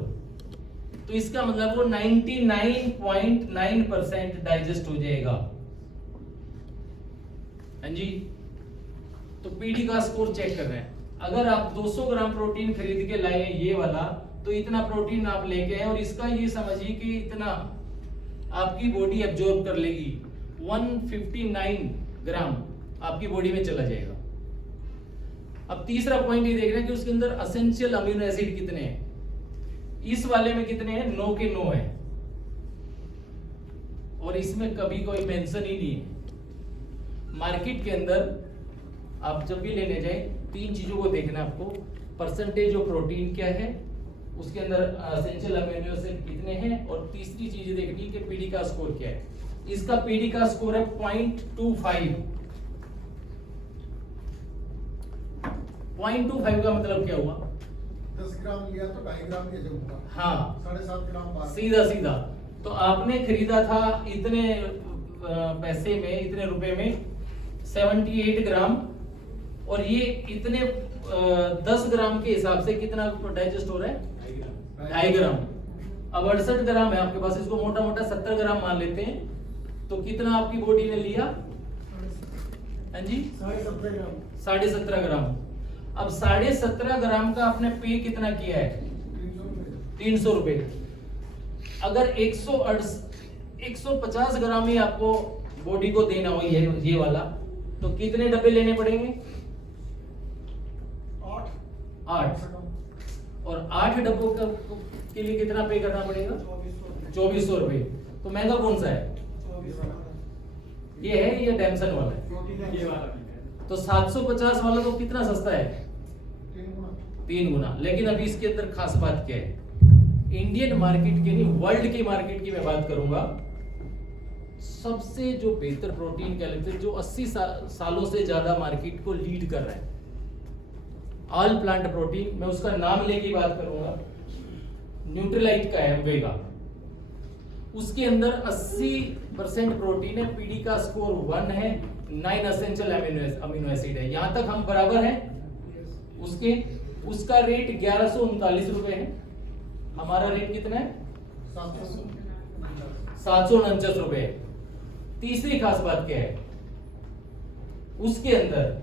तो इसका मतलब वो 99.9% डाइजेस्ट हो जाएगा। हाँ जी, तो पीडी का स्कोर चेक कर रहे हैं। अगर आप 200 ग्राम प्रोटीन खरीद के लाए ये वाला, तो इतना प्रोटीन आप लेके आए, और इसका ये समझिए कि इतना आपकी बॉडी एब्जॉर्ब कर लेगी। 159 ग्राम आपकी बॉडी में चला जाएगा। अब तीसरा पॉइंट ये देखना है कि उसके अंदर एसेंशियल अमीनो एसिड कितने हैं। इस वाले में कितने हैं? 9 के 9 है, और इसमें कभी कोई मेंशन ही नहीं है। मार्केट के अंदर आप जब भी लेने जाए 3 चीजों को देखना है आपको। परसेंटेज ऑफ प्रोटीन क्या है, उसके अंदर एसेंशियल अमीनो एसिड कितने हैं, और तीसरी चीज देखनी कि पीडी का स्कोर क्या है। इसका पीडी का स्कोर है 0.25। 0.25 का मतलब क्या हुआ? 10 ग्राम लिया तो 2.5 ग्राम के जगह, हाँ 7.5 ग्राम बाहर। सीधा सीधा। तो आपने खरीदा था इतने पैसे में, इतने रुपए में 78 ग्राम, और ये इतने 10 ग्राम के हिसाब से कितना डाइजेस्ट हो रहा है? 2.5 ग्राम। अब 68 ग्राम है आपके पास, इसको मोटा मोटा 70 ग्राम मान लेते हैं, तो कितना आपकी बॉडी ने लिया? हाँ जी, 17.5 ग्राम। 17.5 ग्राम। अब 17.5 ग्राम का आपने पे कितना किया है? 300 रुपए। अगर 150 ग्राम ही आपको बॉडी को देना हो ये वाला, तो कितने डब्बे लेने पड़ेंगे? 8। और 8 डब्बों के लिए कितना पे करना पड़ेगा? 2400 रुपए। तो महंगा कौन सा है? ये है या डैमसन वाला है? ये वाला। तो 750 वाला तो कितना सस्ता है? 3 गुना। लेकिन अभी इसके अंदर खास बात क्या है, इंडियन मार्केट की नहीं, वर्ल्ड की मार्केट की मैं बात करूंगा। सबसे जो बेहतर प्रोटीन कैलेक्टर जो 80 सालों से ज्यादा मार्केट को लीड कर रहा है, ऑल प्लांट प्रोटीन, मैं उसका नाम लेके बात करूंगा, न्यूट्रीलाइट का है, एम्वेगा। उसके अंदर 80% प्रोटीन है, पीडी का स्कोर 1 है, 9 एसेंशियल अमीनो एसिड है। यहां तक हम बराबर हैं उसका रेट 1139 रुपए है। हमारा रेट कितना है? 749 रुपए। तीसरी खास बात क्या है, उसके अंदर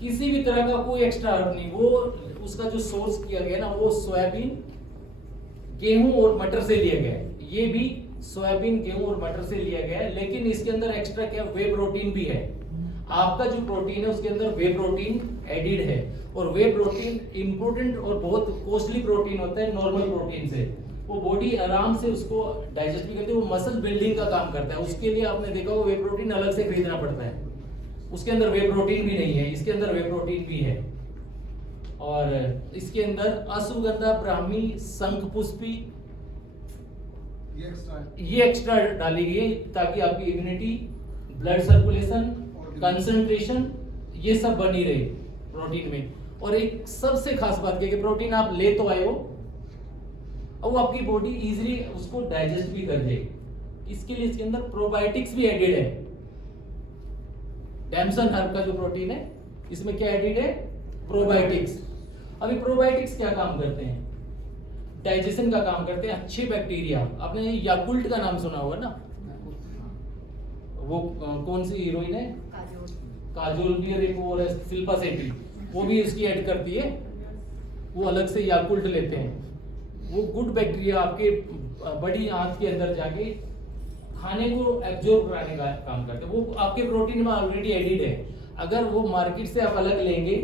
किसी भी तरह का कोई एक्स्ट्रा हर्ब नहीं, वो उसका जो सोर्स किया गया ना, वो सोयाबीन, गेहूं और मटर से लिया गया है। ये भी सोयाबीन, गेहूं और मटर से लिया गया है, लेकिन इसके अंदर एक्स्ट्रा क्या वे प्रोटीन भी है। आपका जो प्रोटीन है उसके अंदर वे प्रोटीन एडिड है, और वे प्रोटीन इम्पोर्टेंट और बहुत कॉस्टली प्रोटीन होता है नॉर्मल प्रोटीन से। वो बॉडी आराम से उसको डाइजेस्ट भी करती है, वो मसल बिल्डिंग का काम करता है। उसके लिए आपने देखा वो वे प्रोटीन अलग से खरीदना पड़ता है, उसके अंदर वे प्रोटीन भी नहीं है, इसके अंदर वे प्रोटीन भी है। और इसके अंदर अश्वगंधा, ब्राह्मी, शंखपुष्पी ये एक्स्ट्रा डाली गई है ताकि आपकी इम्यूनिटी, ब्लड सर्कुलेशन, कंसंट्रेशन ये सब बनी रहे प्रोटीन में। और एक सबसे खास बात है कि प्रोटीन आप ले तो आए हो और वो आपकी बॉडी इजीली उसको डाइजेस्ट भी कर देगी। इसके लिए इसके अंदर प्रोबायोटिक्स भी एडेड है। डैमसन हर्ब का जो प्रोटीन है इसमें क्या एडेड है? प्रोबायोटिक्स। अभी प्रोबायोटिक्स क्या काम करते हैं? डाइजेशन का काम करते हैं। अच्छे बैक्टीरिया, आपने याकुल्ट का नाम सुना होगा ना, वो कौन सी हीरोइन है? काजोल भी, और एक वो है शिल्पा शेट्टी, वो भी इसकी ऐड करती है। वो अलग से याकुल्ट लेते हैं। वो गुड बैक्टीरिया आपके बड़ी आंत के अंदर जाके खाने को एब्जॉर्ब कराने का काम करते हैं। वो आपके प्रोटीन में ऑलरेडी एडिड है। अगर वो मार्केट से आप अलग लेंगे,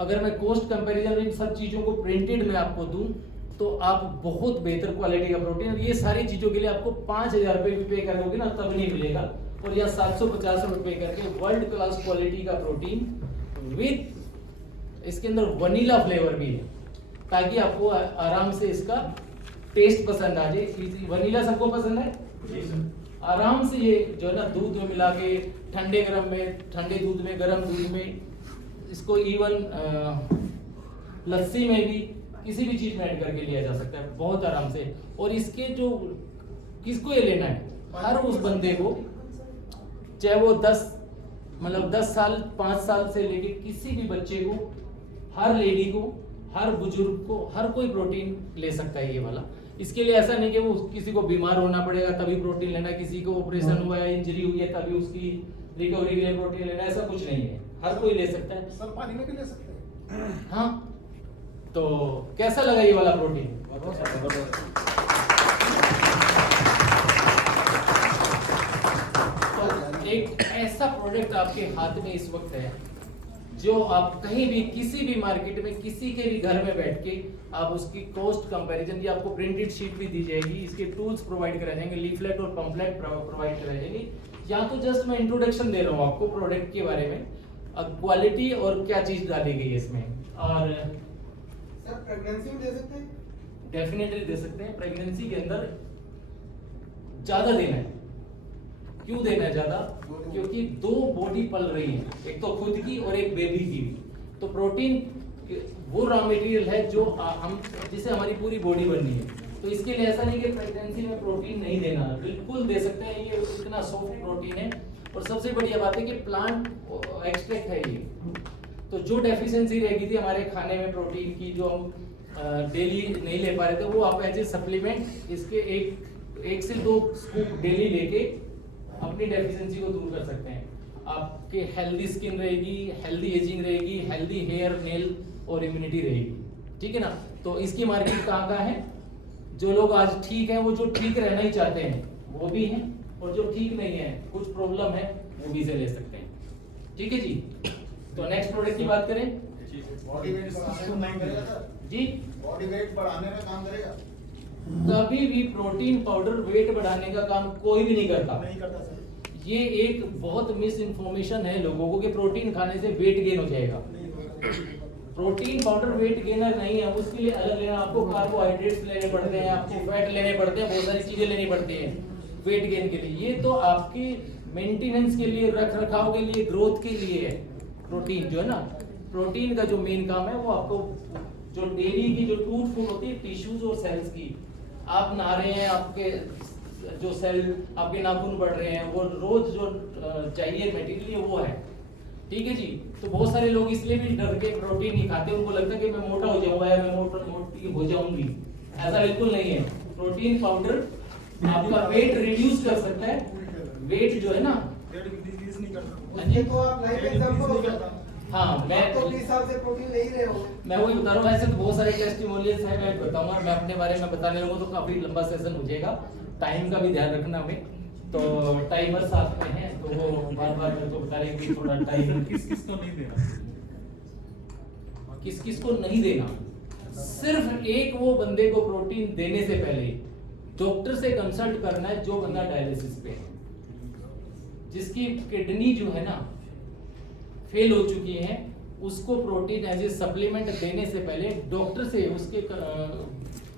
अगर मैं कॉस्ट कंपैरिजन में सब चीजों को प्रिंटेड में आपको दूं तो आप बहुत बेहतर क्वालिटी का प्रोटीन, और ये सारी चीजों के लिए आपको 5,000 रुपए भी पे करोगे ना तब नहीं मिलेगा, और या 750 रुपए करके वर्ल्ड क्लास क्वालिटी का प्रोटीन विद इसके अंदर वनीला फ्लेवर भी है, ताकि आपको आराम से इसका टेस्ट पसंद आ जाए। वनीला सबको पसंद है? आराम से ये जो है ना दूध में मिला के ठंडे गरम में, ठंडे दूध में, गरम दूध में, इसको इवन लस्सी में भी, किसी भी चीज में ऐड करके लिया जा सकता है बहुत आराम से। और इसके जो किसको ये लेना है? हर उस बंदे को, चाहे वो 10 साल 5 साल से लेके किसी भी बच्चे को, हर लेडी को, हर बुजुर्ग को, हर कोई प्रोटीन ले सकता है ये वाला। इसके लिए ऐसा नहीं कि वो किसी को बीमार होना पड़ेगा तभी प्रोटीन लेना, किसी को ऑपरेशन हुआ है, इंजरी हुई है तभी उसकी रिकवरी के लिए प्रोटीन लेना, ऐसा कुछ नहीं है। हर कोई ले सकता है। सब पानी में भी ले सकते हैं। हाँ, तो कैसा लगा ये वाला प्रोटीन? तो एक ऐसा प्रोडक्ट आपके हाथ में इस वक्त है जो आप कहीं भी किसी भी मार्केट में किसी के भी घर में बैठ के आप उसकी कॉस्ट कंपैरिजन, या आपको प्रिंटेड शीट भी दी जाएगी, इसके टूल्स प्रोवाइड कराए जाएंगे, लीफलेट और पंपलेट प्रोवाइड कराए जाएंगे। या तो जस्ट मैं इंट्रोडक्शन दे रहा हूँ आपको प्रोडक्ट के बारे में, क्वालिटी और क्या चीज डाली गई है इसमें। और सर प्रेगनेंसी में दे सकते हैं? डेफिनेटली दे सकते हैं। प्रेगनेंसी के अंदर ज्यादा देना है। क्यों देना है ज्यादा? क्योंकि 2 बॉडी पल रही है, एक तो खुद की और एक बेबी की। तो प्रोटीन वो रॉ मटेरियल है जो हम जिसे हमारी पूरी बॉडी बननी है। तो इसके लिए ऐसा नहीं कि प्रेगनेंसी में प्रोटीन नहीं देना, बिल्कुल दे सकते हैं। ये इतना सॉफ्ट प्रोटीन है, और सबसे बढ़िया बात है कि प्लांट एक्सट्रैक्ट है ये। तो जो डेफिशिएंसी रह गई थी हमारे खाने में प्रोटीन की, जो हम डेली नहीं ले पा रहे थे, वो आप एज ए सप्लीमेंट इसके एक से 2 स्कूप डेली लेके अपनी डेफिशिएंसी को दूर कर सकते हैं। आपके हेल्दी स्किन रहेगी, हेल्दी एजिंग रहेगी, हेल्दी हेयर, नेल और इम्यूनिटी रहेगी। ठीक है ना? तो इसकी मार्केट कहाँ है? जो लोग आज ठीक हैं, वो जो ठीक रहना ही चाहते हैं वो भी हैं, और जो ठीक नहीं है, कुछ प्रॉब्लम है, वो भी से ले सकते हैं। ठीक है जी। तो नेक्स्ट प्रोडक्ट की बात करें। बॉडी वेट बढ़ाने में काम करेगा सर? जी, बॉडी वेट बढ़ाने में काम करेगा? कभी भी प्रोटीन पाउडर वेट बढ़ाने का काम कोई भी नहीं करता। नहीं करता सर। ये एक बहुत मिस इन्फॉर्मेशन है लोगों को कि प्रोटीन खाने से वेट गेन हो जाएगा। प्रोटीन पाउडर वेट गेनर नहीं है, उसके लिए अलग लेना, आपको कार्बोहाइड्रेट्स लेने पड़ते हैं, आपको फैट लेने पड़ते हैं, बहुत सारी चीजें लेनी पड़ती हैं वेट गेन के लिए। ये तो आपके मेंटेनेंस के लिए, रख रखाव के लिए, ग्रोथ के लिए है। प्रोटीन जो है ना, प्रोटीन का जो मेन काम है वो आपको जो डेली की जो टूट फूट होती है टिश्यूज और सेल्स की, आप नहा रहे हैं, आपके जो सेल, आपके नाखून बढ़ रहे हैं, वो रोज जो चाहिए मटेरियल वो है। ठीक है जी। तो बहुत सारे लोग इसलिए भी डर के प्रोटीन नहीं खाते, उनको लगता है कि मैं मोटा हो जाऊंगा या मैं मोटी हो जाऊंगी। ऐसा बिल्कुल नहीं है। प्रोटीन पाउडर आपका वेट रिड्यूस कर सकता है। वेट जो है ना, उसके तो आप लाइफ एग्जांपल हो सकता। हाँ, मैं तो 20 साल से प्रोटीन ले ही रहे हो। मैं वही बता रहा हूँ। ऐसे तो बहुत सारे टेस्टिमोनियल्स हैं, मैं बताऊंगा। मैं अपने बारे में बताने लगूँ तो काफी लंबा सेशन हो जाएगा, टाइम का भी ध्यान रखना हमें। तो टाइमर साथ में है तो वो बार बार मेरे को बता रहे हैं कि थोड़ा टाइम किस किस को नहीं देना? किस किस को नहीं देना। सिर्फ एक वो बंदे को प्रोटीन देने से पहले डॉक्टर से कंसल्ट करना है जो बंदा डायलिसिस पे है, जिसकी किडनी जो है ना फेल हो चुकी है, उसको प्रोटीन एज ए सप्लीमेंट देने से पहले डॉक्टर से उसके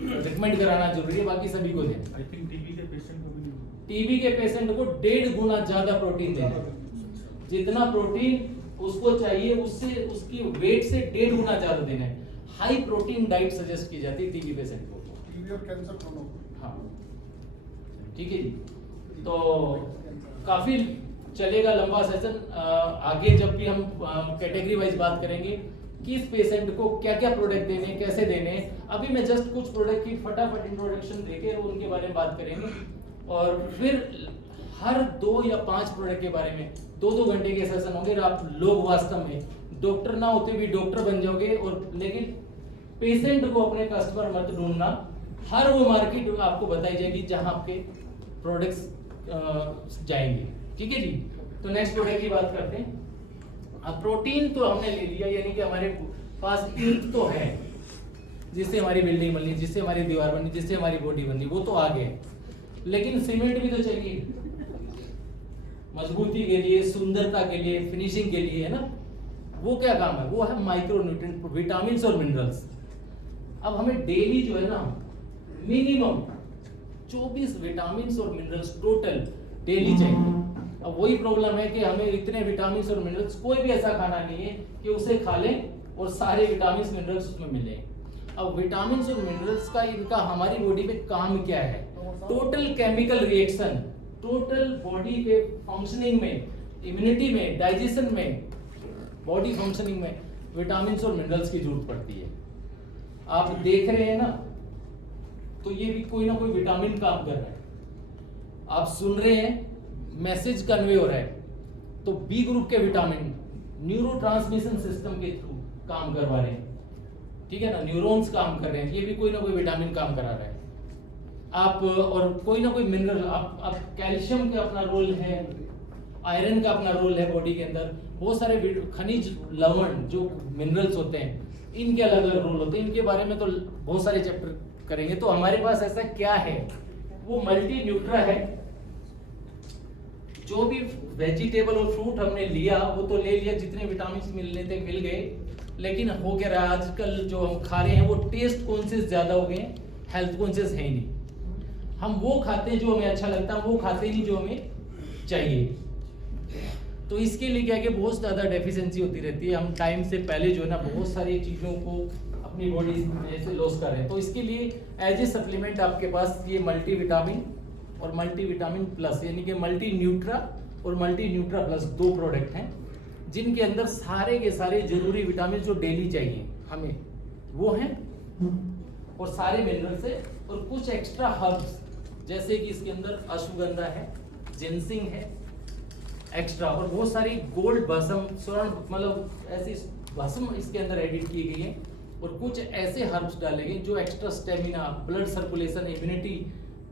रिकमेंड कराना जरूरी है। बाकी सभी को दें। आई थिंक टीबी के पेशेंट को भी नहीं। टीबी के पेशेंट को 1.5 गुना ज्यादा प्रोटीन देना है। जितना प्रोटीन उसको चाहिए उससे उसकी वेट से 1.5 गुना ज्यादा देना है। हाई प्रोटीन डाइट सजेस्ट की जाती है टीबी पेशेंट को। टीबी और कैंसर दोनों को। हाँ ठीक है जी। तो काफी चलेगा लंबा सेशन। आगे जब भी हम कैटेगरी वाइज बात करेंगे किस पेशेंट को क्या क्या प्रोडक्ट देने कैसे देने। अभी मैं जस्ट कुछ प्रोडक्ट की फटाफट इंट्रोडक्शन देके उनके बारे में बात करेंगे और फिर हर 2 या 5 प्रोडक्ट के बारे में 2-2 घंटे के सेशन होंगे। और आप लोग वास्तव में डॉक्टर ना होते भी डॉक्टर बन जाओगे। और लेकिन पेशेंट को अपने कस्टमर मत ढूंढना। हर वो मार्केट आपको बताई जाएगी जहां आपके प्रोडक्ट्स जाएंगे। ठीक है जी। तो नेक्स्ट प्रोडक्ट की बात करते हैं। अब प्रोटीन तो हमने ले लिया, यानी कि हमारे पास ईंट तो है जिससे हमारी बिल्डिंग बनी, जिससे हमारी दीवार बनी, जिससे हमारी बॉडी बनी, वो तो आ गए। लेकिन सीमेंट भी तो चाहिए मजबूती के लिए, सुंदरता के लिए, फिनिशिंग के लिए, है ना। वो क्या काम है? वो है माइक्रो न्यूट्रिएंट, विटामिन और मिनरल्स। अब हमें डेली जो है ना मिनिमम 24 विटामिन और मिनरल्स टोटल डेली चाहिए। अब वही प्रॉब्लम है कि हमें इतने विटामिन और मिनरल्स कोई भी ऐसा खाना नहीं है कि उसे खा लें और सारे विटामिन मिनरल्स उसमें मिले। अब विटामिन और मिनरल्स का इनका हमारी बॉडी पे काम क्या है? Total chemical reaction, total body के फंक्शनिंग में, इम्यूनिटी में, डाइजेशन में, बॉडी फंक्शनिंग में विटामिन और मिनरल्स की जरूरत पड़ती है। आप देख रहे हैं ना, तो ये भी कोई ना कोई विटामिन काम कर रहा है। आप सुन रहे हैं, मैसेज कन्वे हो रहा है, तो बी ग्रुप के विटामिन न्यूरोट्रांसमिशन सिस्टम के थ्रू काम करवा रहे हैं। ठीक है ना, न्यूरॉन्स काम कर रहे हैं, ये भी कोई ना कोई विटामिन काम करा रहा है। आप और कोई ना कोई मिनरल, आप कैल्शियम का अपना रोल है, आयरन का अपना रोल है बॉडी के अंदर। बहुत सारे खनिज लवण जो मिनरल्स होते हैं, इनके अलग अलग रोल होते हैं। इनके बारे में तो बहुत सारे चैप्टर करेंगे। तो हमारे पास ऐसा क्या है? वो मल्टी न्यूट्रा है। जो भी वेजिटेबल और फ्रूट हमने लिया वो तो ले लिया, जितने विटामिन मिलने थे मिल गए। लेकिन हो क्या रहा है आजकल, जो हम खा रहे हैं वो टेस्ट कॉन्शियस ज्यादा हो गए, हेल्थ कॉन्शियस है ही नहीं। हम वो खाते हैं जो हमें अच्छा लगता है, वो खाते नहीं जो हमें चाहिए। तो इसके लिए क्या है कि बहुत ज़्यादा डेफिशिएंसी होती रहती है। हम टाइम से पहले जो है ना बहुत सारी चीज़ों को अपनी बॉडी में से लॉस कर रहे हैं। तो इसके लिए एज ए सप्लीमेंट आपके पास ये मल्टीविटामिन और मल्टीविटामिन प्लस, यानी कि मल्टी न्यूट्रा और मल्टी न्यूट्रा प्लस 2 प्रोडक्ट हैं, जिनके अंदर सारे के सारे जरूरी विटामिन जो डेली चाहिए हमें वो हैं, और सारे मिनरल्स है, और कुछ एक्स्ट्रा हर्ब्स जैसे कि इसके अंदर अश्वगंधा है, जिनसिंग है एक्स्ट्रा, और बहुत सारी गोल्ड भस्म, स्वर्ण, मतलब ऐसी भस्म इसके अंदर एडिट की गई है। और कुछ ऐसे हर्ब्स डाले गए जो extra stamina, blood circulation, immunity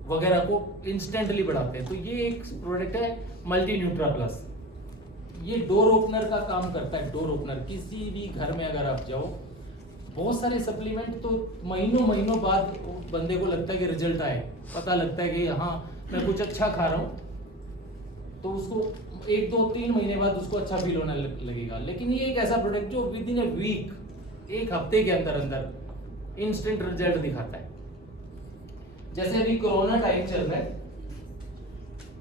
वगैरह को इंस्टेंटली बढ़ाते हैं। तो ये एक प्रोडक्ट है मल्टी न्यूट्रा प्लस। ये डोर ओपनर का काम करता है। डोर ओपनर, किसी भी घर में अगर आप जाओ, बहुत सारे सप्लीमेंट तो महीनों महीनों बाद बंदे को लगता है कि रिजल्ट आए, पता लगता है कि हाँ मैं कुछ अच्छा खा रहा हूँ, तो उसको 1, 2, 3 महीने बाद उसको अच्छा फील होने लगेगा। लेकिन ये एक ऐसा प्रोडक्ट जो विद इन ए वीक, 1 हफ्ते के अंदर अंदर इंस्टेंट रिजल्ट दिखाता है। जैसे अभी कोरोना टाइम चल रहा है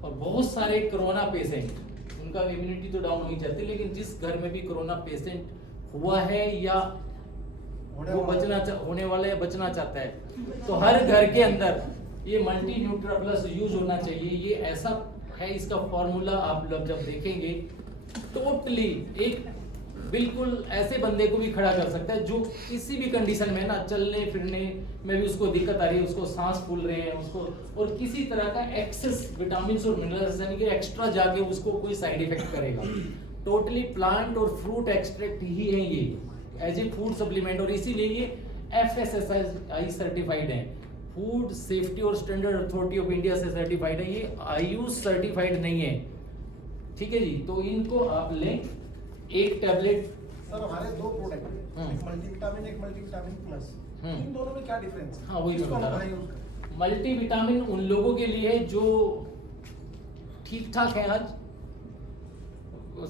और बहुत सारे कोरोना पेशेंट, उनका इम्यूनिटी तो डाउन हो ही जाती है, लेकिन जिस घर में भी कोरोना पेशेंट हुआ है या वो होने वाला है, बचना चाहता है, तो हर घर के अंदर ये मल्टी न्यूट्रा प्लस यूज होना चाहिए। ये ऐसा है, इसका फॉर्मूला आप लोग जब देखेंगे टोटली एक बिल्कुल ऐसे बंदे को भी खड़ा कर सकता है जो किसी भी कंडीशन में ना, चलने फिरने में भी उसको दिक्कत आ रही है, उसको सांस फूल रहे हैं उसको, और किसी तरह का एक्सेस विटामिन और मिनरल्स यानी कि एक्स्ट्रा जाके उसको कोई साइड इफेक्ट करेगा। टोटली प्लांट और फ्रूट एक्सट्रैक्ट ही है ये एज ए फूड सप्लीमेंट, और इसीलिए ये FSSAI सर्टिफाइड है, फूड सेफ्टी और स्टैंडर्ड अथॉरिटी ऑफ इंडिया से सर्टिफाइड है, ये आयुष सर्टिफाइड नहीं है, ठीक है जी। तो इनको आप लें, एक टैबलेट। सर हमारे दो प्रोडक्ट हैं, एक मल्टीविटामिन, एक मल्टीविटामिन प्लस। इन दोनों में क्या डिफरेंस है? हाँ वही मैं किसको बता हम रहा खाएं हूँ। उसका? मल्टीविटामिन उन लोगों के लिए है जो ठीक ठाक है, आज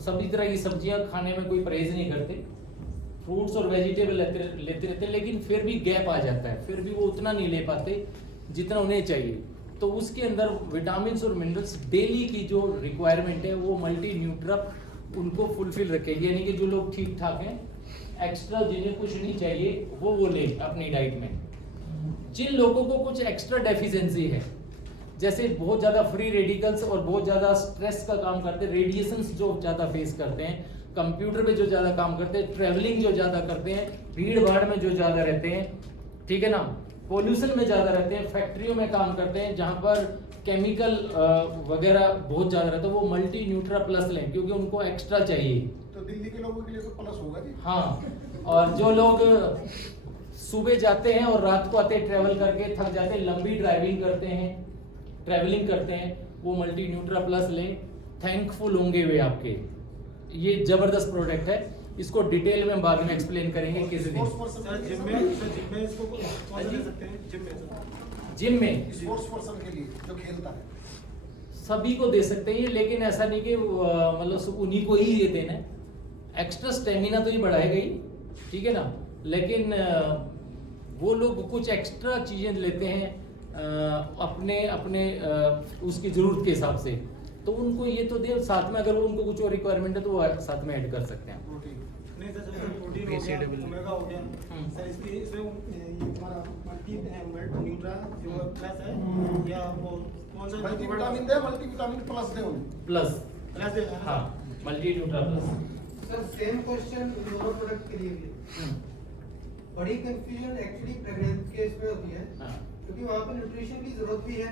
सभी तरह की सब्जियां खाने में कोई परहेज नहीं करते, फ्रूट्स और वेजिटेबल लेते रहते, लेकिन फिर भी गैप आ जाता है, फिर भी वो उतना नहीं ले पाते जितना उन्हें चाहिए। तो उसके अंदर विटामिन और मिनरल्स डेली की जो रिक्वायरमेंट है वो मल्टी न्यूट्रप उनको फुलफिल रखेगी, यानी कि जो लोग ठीक ठाक हैं, एक्स्ट्रा जिन्हें कुछ नहीं चाहिए वो ले अपनी डाइट में। जिन लोगों को कुछ एक्स्ट्रा डेफिशिएंसी है, जैसे बहुत ज़्यादा फ्री रेडिकल्स और बहुत ज़्यादा स्ट्रेस का काम करते हैं, रेडिएशंस जो ज़्यादा फेस करते हैं, कंप्यूटर पे जो ज़्यादा काम करते हैं, ट्रैवलिंग जो ज़्यादा करते हैं, भीड़ भाड़ में जो ज़्यादा रहते हैं, ठीक है ना, पोल्यूशन में ज़्यादा रहते हैं, फैक्ट्रियों में काम करते हैं जहाँ पर केमिकल वगैरह बहुत ज़्यादा रहता है, वो मल्टी न्यूट्रा प्लस लें क्योंकि उनको एक्स्ट्रा चाहिए। तो दिल्ली के लोगों के लिए तो प्लस होगा जी। हाँ, और जो लोग सुबह जाते हैं और रात को आते हैं, ट्रैवल करके थक जाते हैं, लंबी ट्रैवलिंग करते हैं, वो मल्टी न्यूट्रा प्लस लें, थैंकफुल होंगे वे आपके। ये जबरदस्त प्रोडक्ट है, इसको डिटेल में बाद में एक्सप्लेन करेंगे किसी दिन। सर जिम में इसको कौन सा ले सकते हैं? जिम में स्पोर्ट्स पर्सन के लिए जो खेलता है सभी को दे सकते हैं, लेकिन ऐसा नहीं कि मतलब उन्हीं को ही ये देना है। एक्स्ट्रा स्टेमिना तो ये बढ़ाएगा ही, ठीक है ना, लेकिन वो लोग कुछ एक्स्ट्रा चीजें लेते हैं अपने उसकी जरूरत के हिसाब से, तो उनको ये तो दे, साथ में अगर उनको कुछ और रिक्वायरमेंट है तो वो साथ में ऐड कर सकते हैं। प्रोटीन। नहीं सर, जैसे प्रोटीन हो गया, ओमेगा हो गया, सर इसमें ये हमारा मल्टी न्यूट्रा जो प्लस है, या वो कौन सा मल्टीविटामिन दे, मल्टीविटामिन प्लस दे उन्हें। प्लस दे? हाँ, multi nutra plus. Sir same question दोनों प्रोडक्ट के लिए भी। बड़ी कंफ्यूजन एक्चुअली प्रेगनेंसी केस में होती है, क्योंकि वहाँ पे न्यूट्रिशन की जरूरत भी है,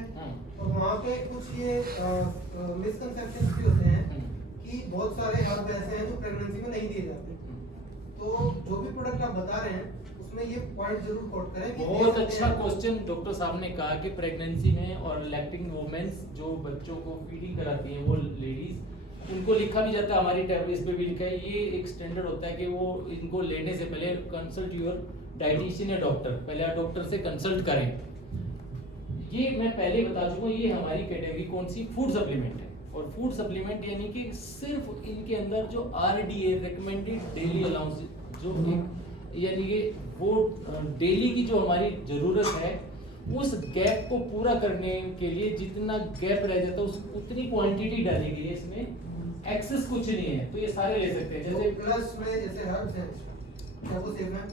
और वहाँ पे कुछ ये मिसकंसेप्शंस भी होते हैं कि बहुत सारे हर्ब ऐसे हैं जो प्रेगनेंसी में नहीं दिए जाते। तो जो भी प्रोडक्ट आप बता रहे हैं उसमें ये पॉइंट जरूर कोट करें कि बहुत अच्छा क्वेश्चन डॉक्टर साहब ने कहा कि प्रेगनेंसी में और लैक्टिंग वुमेन्स जो बच्चों को फीडिंग कराती हैं, वो लेडीज, उनको लिखा भी जाता है, हमारी टैबलेट्स पे भी लिखा है, ये एक स्टैंडर्ड होता है कि वो इनको लेने से पहले कंसल्ट योर डाइटिशियन या डॉक्टर, पहले आप डॉक्टर से कंसल्ट करें। ये मैं पहले बता चुका हूँ, ये हमारी कैटेगरी कौन सी, फूड सप्लीमेंट है। और फूड सप्लीमेंट यानी कि सिर्फ इनके अंदर जो RDA रिकमेंडेड डेली अलाउंस, जो यानी कि वो डेली की जो हमारी जरूरत है, उस गैप को पूरा करने के लिए जितना गैप रह जाता है उस उतनी क्वांटिटी डाली गई है इसमें, एक्सेस कुछ नहीं है, तो ये सारे ले सकते हैं। जैसे प्लस में जैसे हर्ब्स हैं, क्या वो सेफ है?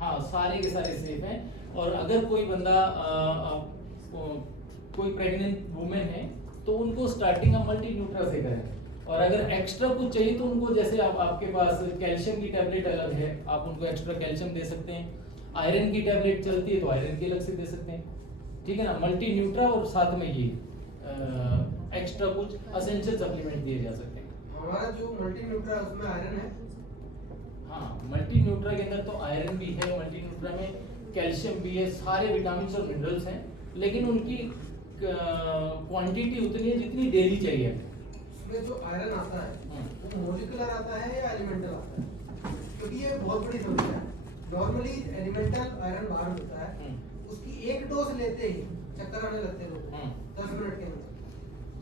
हाँ, सारे के सारे सेफ हैं। और अगर कोई बंदा कोई प्रेग्नेंट वुमेन है तो उनको स्टार्टिंग हम मल्टी न्यूट्रा से करें, और अगर एक्स्ट्रा कुछ चाहिए तो उनको, जैसे आपके पास कैल्शियम की टैबलेट अलग है, आप उनको एक्स्ट्रा कैल्शियम दे सकते हैं, आयरन की टैबलेट चलती है तो आयरन की अलग से दे सकते हैं, ठीक है ना, मल्टी न्यूट्रा और साथ में ये एक्स्ट्रा कुछ एसेंशियल सप्लीमेंट दिए जा सकते हैं। हमारा जो मल्टी न्यूट्रा उसमें आयरन है। हाँ, मल्टी न्यूट्रा के अंदर तो आयरन भी है, मल्टी न्यूट्रा में कैल्शियम भी है, सारे विटामिन और मिनरल्स हैं, लेकिन उनकी क्वांटिटी उतनी है जितनी डेली चाहिए। उसमें जो आयरन आता है वो मॉलिक्यूलर आता है या एलिमेंटल आता है? क्योंकि ये बहुत बड़ी समस्या है। नॉर्मली एलिमेंटल आयरन बाहर होता है, उसकी एक डोज लेते ही चक्कर आने लगते हैं लोगों को 10 मिनट के अंदर।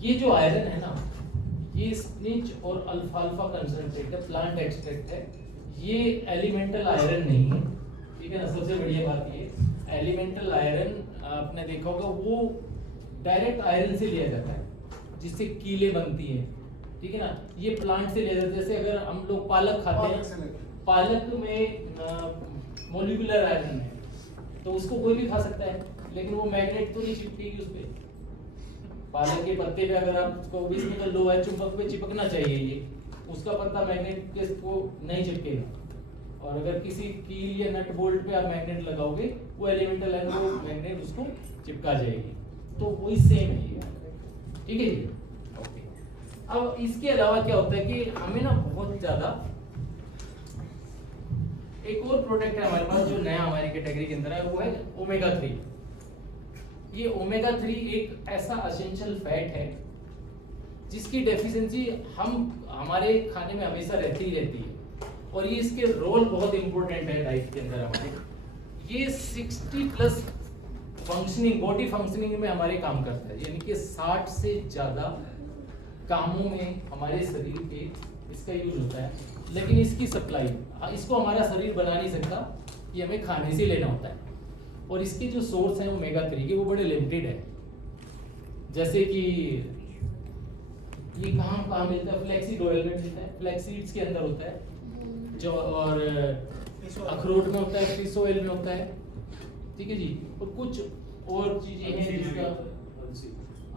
ये जो आयरन है ना, ये स्निच और अल्फाल्फा कंसंट्रेट है, प्लांट एक्सट्रैक्ट है, ये एलिमेंटल आयरन नहीं है, ठीक है ना। सबसे बढ़िया बात ये, एलिमेंटल आयरन आपने देखा होगा वो डायरेक्ट आयरन से लिया जाता है जिससे कीलें बनती हैं, ठीक है ना। ये प्लांट से लिया जाता है। जैसे अगर हम लोग पालक खाते हैं, पालक में मॉलिक्यूलर आयरन है तो उसको कोई भी खा सकता है, लेकिन वो मैग्नेट तो नहीं चिपकेगी उस पर। पालक के पत्ते पे अगर आपको इसमें तो लोहा चुंबक पे चिपकना चाहिए, ये उसका पत्ता मैग्नेट के को नहीं चिपकेगा। और अगर किसी कील या नट बोल्ट पे आप मैग्नेट लगाओगे, वो एलिमेंटल आयरन को मैग्नेट उसको चिपका जाएगी। तो वही सेम है ये, ठीक है जी। ओके, अब इसके अलावा क्या होता है कि हमें ना बहुत ज्यादा, एक और प्रोडक्ट है हमारे पास जो नया हमारी कैटेगरी के अंदर है, वो है ओमेगा 3। ये ओमेगा 3 एक ऐसा असेंशियल फैट है जिसकी डेफिशिएंसी हमारे खाने में हमेशा रहती है और ये इसके रोल बहुत इंपॉर्टेंट है डाइट के अंदर हमारे। ये 60+ फंक्शनिंग बॉडी फंक्शनिंग में हमारे काम करता है, यानी कि 60 से ज़्यादा कामों में हमारे शरीर के इसका यूज होता है। लेकिन इसकी सप्लाई इसको हमारा शरीर बना नहीं सकता, ये हमें खाने से लेना होता है। और इसके जो सोर्स हैं ओमेगा 3 के वो बड़े लिमिटेड है। जैसे कि ये कहाँ मिलता है, फ्लैक्सीड ऑयल में मिलता है, फ्लैक्सीड्स के अंदर होता है जो, और अखरोट में होता है, फिश ऑयल में होता है, ठीक है जी। और कुछ और चीजें हैं जिसका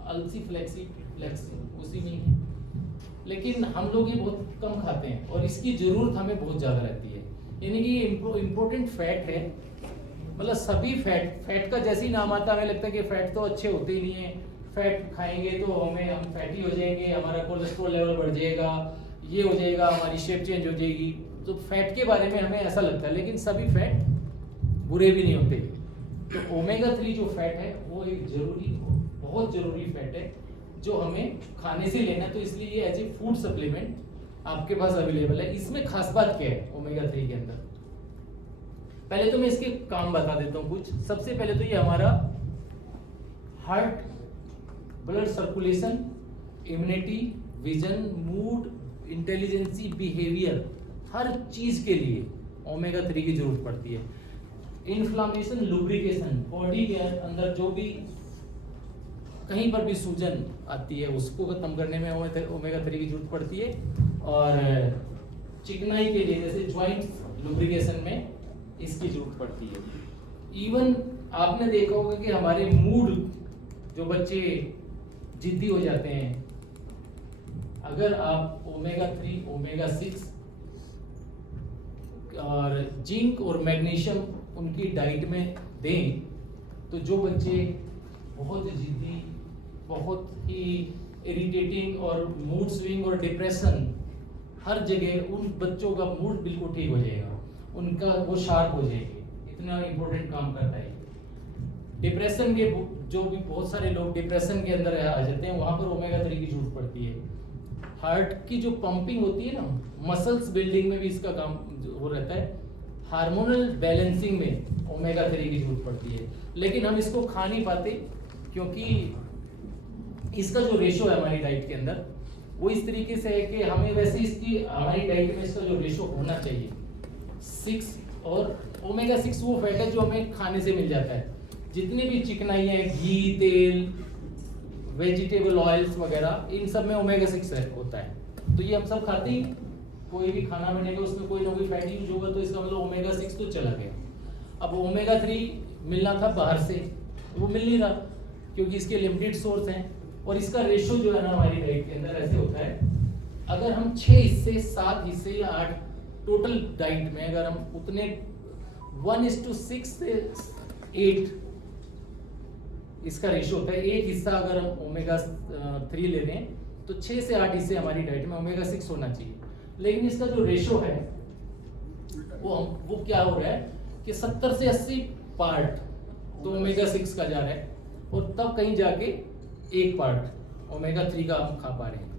अलसी फ्लैक्सीड उसी में ही है, लेकिन हम लोग ये बहुत कम खाते हैं और इसकी जरूरत हमें बहुत ज़्यादा रहती है। यानी कि ये इम्पोर्टेंट फैट है, मतलब सभी फैट का जैसे ही नाम आता है हमें लगता है कि फैट तो अच्छे होते ही नहीं है, फैट खाएंगे तो हम फैटी हो जाएंगे, हमारा कोलेस्ट्रॉल लेवल बढ़ जाएगा, ये हो जाएगा, हमारी शेप चेंज हो जाएगी। तो फैट के बारे में हमें ऐसा लगता है, लेकिन सभी फैट बुरे भी नहीं होते। तो ओमेगा 3 जो फैट है वो एक बहुत ज़रूरी फैट है जो हमें खाने से लेना, तो इसलिए ये एज ए फूड सप्लीमेंट आपके पास अवेलेबल है। इसमें खास बात क्या है ओमेगा 3 के अंदर, पहले तो मैं इसके काम बता देता हूँ कुछ। सबसे पहले तो ये हमारा heart, blood circulation, immunity, vision, mood, intelligence, behaviour, हर चीज के लिए ओमेगा 3 की जरूरत पड़ती है। इन्फ्लामेशन, लुब्रिकेशन, बॉडी के अंदर जो भी कहीं पर भी सूजन आती है उसको खत्म करने में ओमेगा 3 की जरूरत पड़ती है। और चिकनाई के लिए जैसे ज्वाइंट्स लुब्रिकेशन में इसकी जरूरत पड़ती है। इवन आपने देखा होगा कि हमारे मूड, जो बच्चे जिद्दी हो जाते हैं, अगर आप ओमेगा 3, ओमेगा 6 और जिंक और मैग्नीशियम उनकी डाइट में दें तो जो बच्चे बहुत जिद्दी, बहुत ही इरिटेटिंग और मूड स्विंग और डिप्रेशन, हर जगह उन बच्चों का मूड बिल्कुल ठीक हो जाएगा, उनका वो शार्प हो जाएंगे। इतना इम्पोर्टेंट काम करता है। डिप्रेशन के जो भी बहुत सारे लोग डिप्रेशन के अंदर आ जाते हैं, वहाँ पर ओमेगा 3 की जरूरत पड़ती है। हार्ट की जो पंपिंग होती है ना, मसल्स बिल्डिंग में भी इसका काम हो रहता है। हार्मोनल बैलेंसिंग में ओमेगा 3 की जरूरत पड़ती है, लेकिन हम इसको खा नहीं पाते क्योंकि इसका जो रेशो है हमारी डाइट के अंदर वो इस तरीके से है कि हमें वैसे इसकी हमारी डाइट में इसका जो रेशो होना चाहिए 6, और ओमेगा 6 वो फैट है जो हमें खाने से मिल जाता है। जितने भी चिकनाई है, घी, तेल, वेजिटेबल ऑयल्स वगैरह, इन सब में ओमेगा 6 होता है। तो ये हम सब खाते ही, कोई भी खाना बनेगा उसमें कोई ना कोई फैट यूज होगा, तो इसका मतलब ओमेगा 6 तो चला गया। अब ओमेगा 3 मिलना था बाहर से, वो मिल नहीं रहा क्योंकि इसके लिमिटेड सोर्स हैं। और इसका रेशो जो है ना हमारी डाइट के अंदर ऐसे होता है, अगर हम 6 हिस्से, 7 हिस्से या 8 टोटल डाइट में अगर हम उतने 1:6 से 8 इसका रेशो होता है। एक हिस्सा अगर हम ओमेगा 3 ले रहे हैं तो 6 से 8 हिस्से हमारी डाइट में ओमेगा 6 होना चाहिए। लेकिन इसका जो रेशो है वो क्या हो रहा है कि 70 से 80 पार्ट तो ओमेगा 6 का जा रहा है, और तब कहीं जाके 1 पार्ट ओमेगा 3 का हम खा पा रहे हैं।